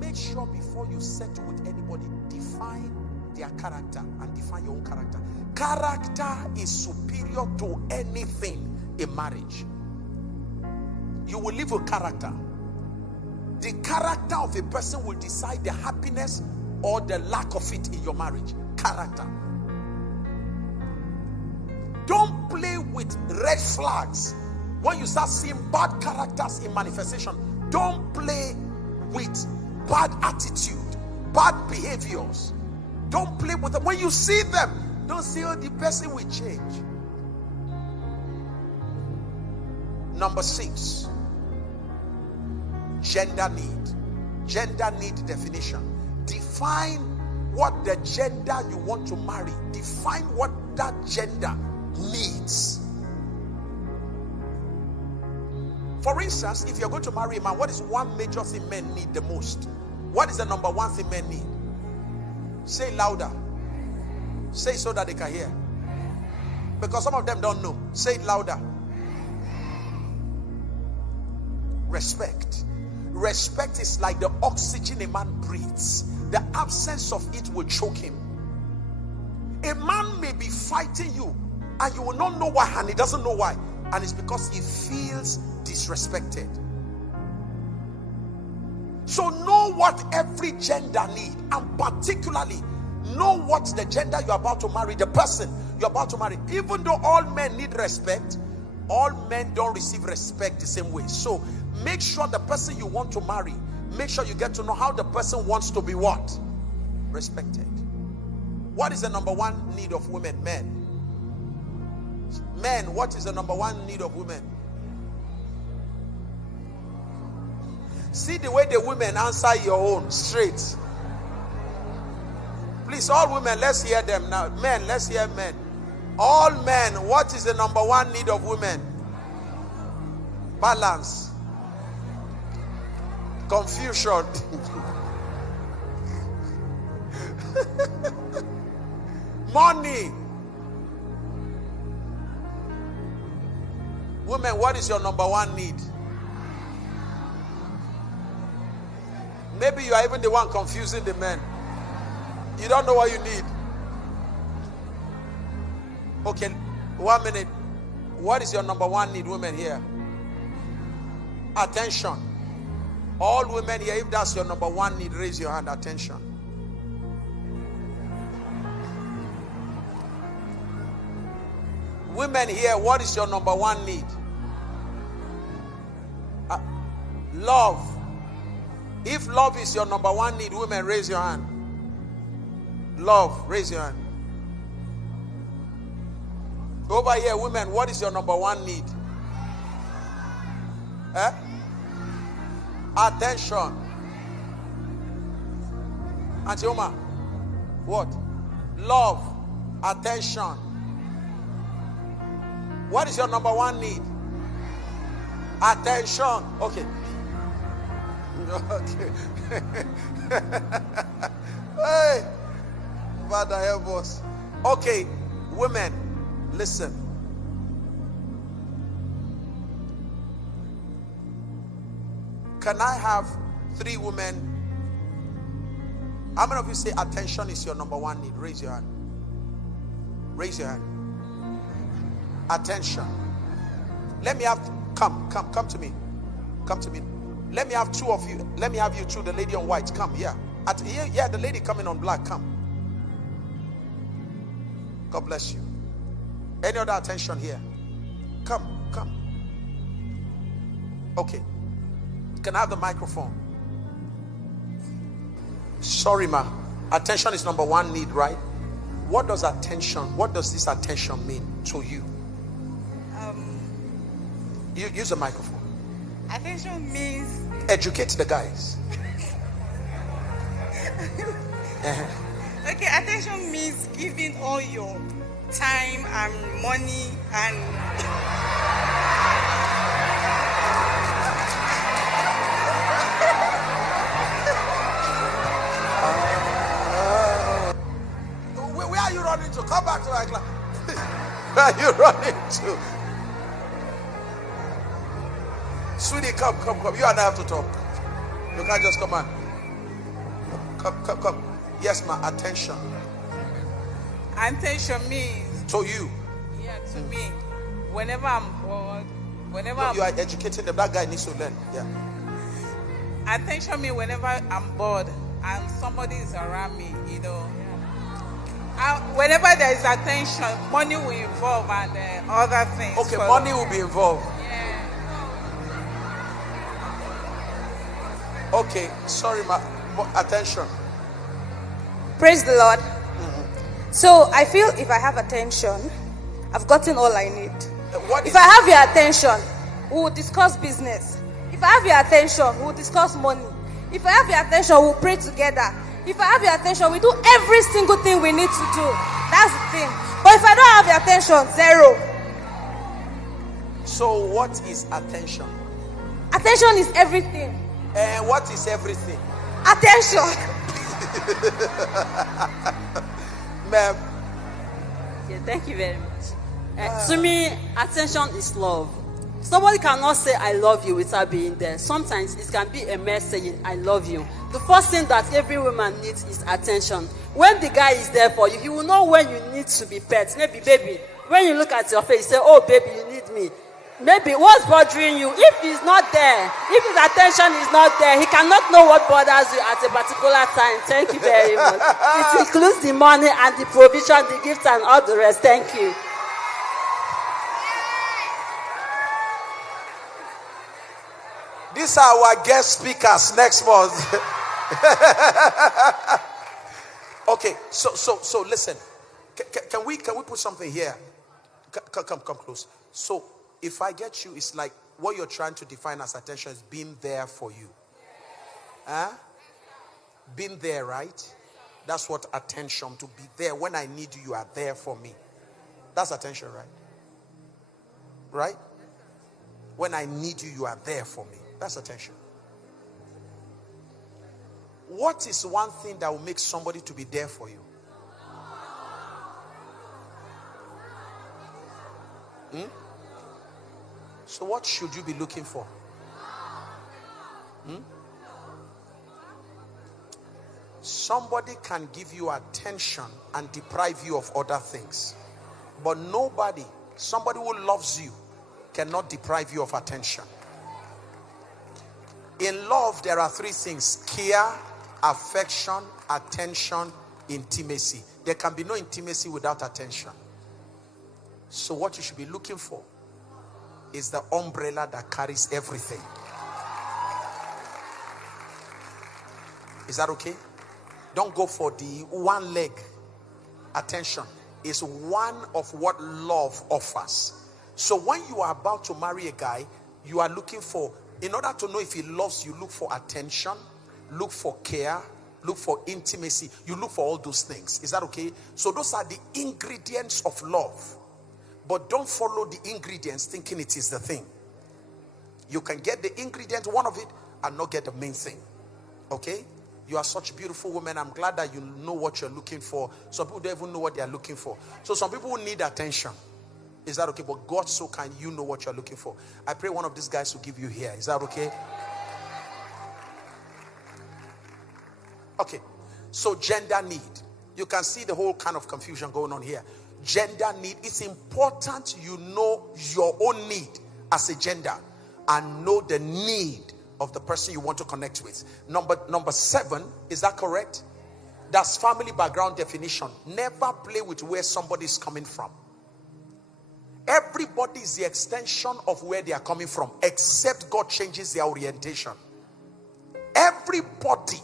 Make sure before you settle with anybody, define their character and define your own character. Character is superior to anything in marriage. You will live with character. The character of a person will decide the happiness or the lack of it in your marriage. Character. Don't play with red flags. When you start seeing bad characters in manifestation, don't play with bad attitude, bad behaviors. Don't play with them. When you see them, don't say, "Oh, the person will change." Number 6, gender need. Gender need definition. Define what the gender you want to marry. Define what that gender needs. For instance, if you're going to marry a man, what is one major thing men need the most? What is the number 1 thing men need? Say it louder. Say it so that they can hear. Because some of them don't know. Say it louder. Respect. Respect is like the oxygen a man breathes. The absence of it will choke him. A man may be fighting you and you will not know why, and he doesn't know why. And it's because he feels disrespected. So know what every gender needs, and particularly know what the gender you're about to marry, the person you're about to marry. Even though all men need respect, all men don't receive respect the same way. So make sure the person you want to marry, make sure you get to know how the person wants to be what? Respected. What is the number one need of women? Men. Men, what is the number one need of women? See the way the women answer your own straight. Please, all women, let's hear them now. Men, let's hear men. All men, what is the number one need of women? Balance. Confusion. Money. Women, what is your number one need? Maybe you are even the one confusing the men. You don't know what you need. Okay, 1 minute. What is your number one need, women here? Attention. All women here, if that's your number one need, raise your hand. Attention. Women here, what is your number one need? Love. If love is your number one need, women, raise your hand. Love, raise your hand. Over here, women, what is your number one need? Attention. Auntie Oma, what? Love, attention. What is your number one need? Attention. Okay. Okay. Hey, Father, help us. Okay, women, listen. Can I have 3 women? How many of you say attention is your number one need? Raise your hand. Raise your hand. Attention. Let me have, come to me. Come to me. Let me have 2 of you. Let me have you 2, the lady on white. Come, yeah. Yeah, the lady coming on black. Come. God bless you. Any other attention here? Come. Okay. Can I have the microphone? Sorry, ma. Attention is number one need, right? What does this attention mean to you? You use a microphone. Attention means... Educate the guys. Okay, attention means giving all your time and money and... Where are you running to? Come back to my class. Where are you running to? Sweetie, come. You and I have to talk. You can't just come on. Come. Yes, ma. Attention. Attention means... To you. Yeah, to me. Whenever I'm bored, you are educating them. That guy needs to learn. Yeah. Attention means whenever I'm bored and somebody is around me, you know. Whenever there is attention, money will involve and other things. Okay, money will be involved. Yeah. Okay, sorry, ma. Attention. Praise the Lord. So I feel if I have attention, I've gotten all I need. If I have your attention, we will discuss business. If I have your attention, we will discuss money. If I have your attention, we'll pray together. If I have your attention, we do every single thing we need to do. That's the thing. But if I don't have your attention, 0. So what is attention? Attention is everything. And what is everything? Attention. Ma'am. Yeah, thank you very much. To me, attention is love. Somebody cannot say I love you without being there. Sometimes it can be a mess saying I love you. The first thing that every woman needs is attention. When the guy is there for you, he will know when you need to be pet. Maybe, baby, when you look at your face, say, oh, baby, you need me. Maybe what's bothering you? If he's not there, if his attention is not there, he cannot know what bothers you at a particular time. Thank you very much. It includes the money and the provision, the gifts, and all the rest. Thank you. These are our guest speakers next month. Okay, so listen. Can we put something here? Come close. So if I get you, it's like what you're trying to define as attention is being there for you. Huh? Being there, right? That's what attention, to be there. When I need you, you are there for me. That's attention, right? Right? When I need you, you are there for me. That's attention. What is one thing that will make somebody to be there for you? So what should you be looking for? Somebody can give you attention and deprive you of other things. But somebody who loves you cannot deprive you of attention. In love, there are three things: care, affection, attention, intimacy. There can be no intimacy without attention. So what you should be looking for is the umbrella that carries everything. Is that okay? Don't go for the one leg. Attention is one of what love offers. So when you are about to marry a guy, you are looking for, in order to know if he loves you, look for attention, look for care, look for intimacy. You look for all those things. Is that okay? So those are the ingredients of love. But don't follow the ingredients thinking it is the thing. You can get the ingredient, one of it, and not get the main thing. Okay? You are such beautiful women. I'm glad that you know what you're looking for. Some people don't even know what they are looking for. So some people need attention. Is that okay? But God so kind, you know what you're looking for. I pray one of these guys will give you here. Is that okay? Okay. So gender need. You can see the whole kind of confusion going on here. Gender need. It's important you know your own need as a gender and know the need of the person you want to connect with. Number 7, is that correct? That's family background definition. Never play with where somebody is coming from. Everybody is the extension of where they are coming from, except God changes their orientation. Everybody.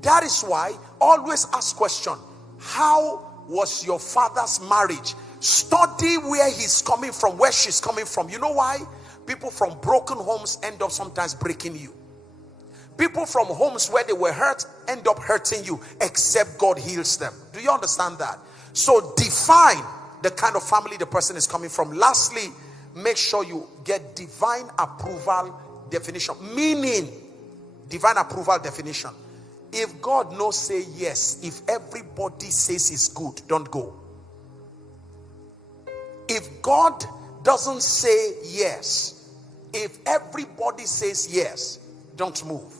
That is why always ask question: how was your father's marriage? Study where he's coming from, where she's coming from. You know why? People from broken homes end up sometimes breaking you. People from homes where they were hurt end up hurting you, except God heals them. Do you understand that? So define the kind of family the person is coming from. Lastly, make sure you get divine approval definition. Meaning, divine approval definition. If God knows, say yes. If everybody says it's good, don't go. If God doesn't say yes, if everybody says yes, don't move.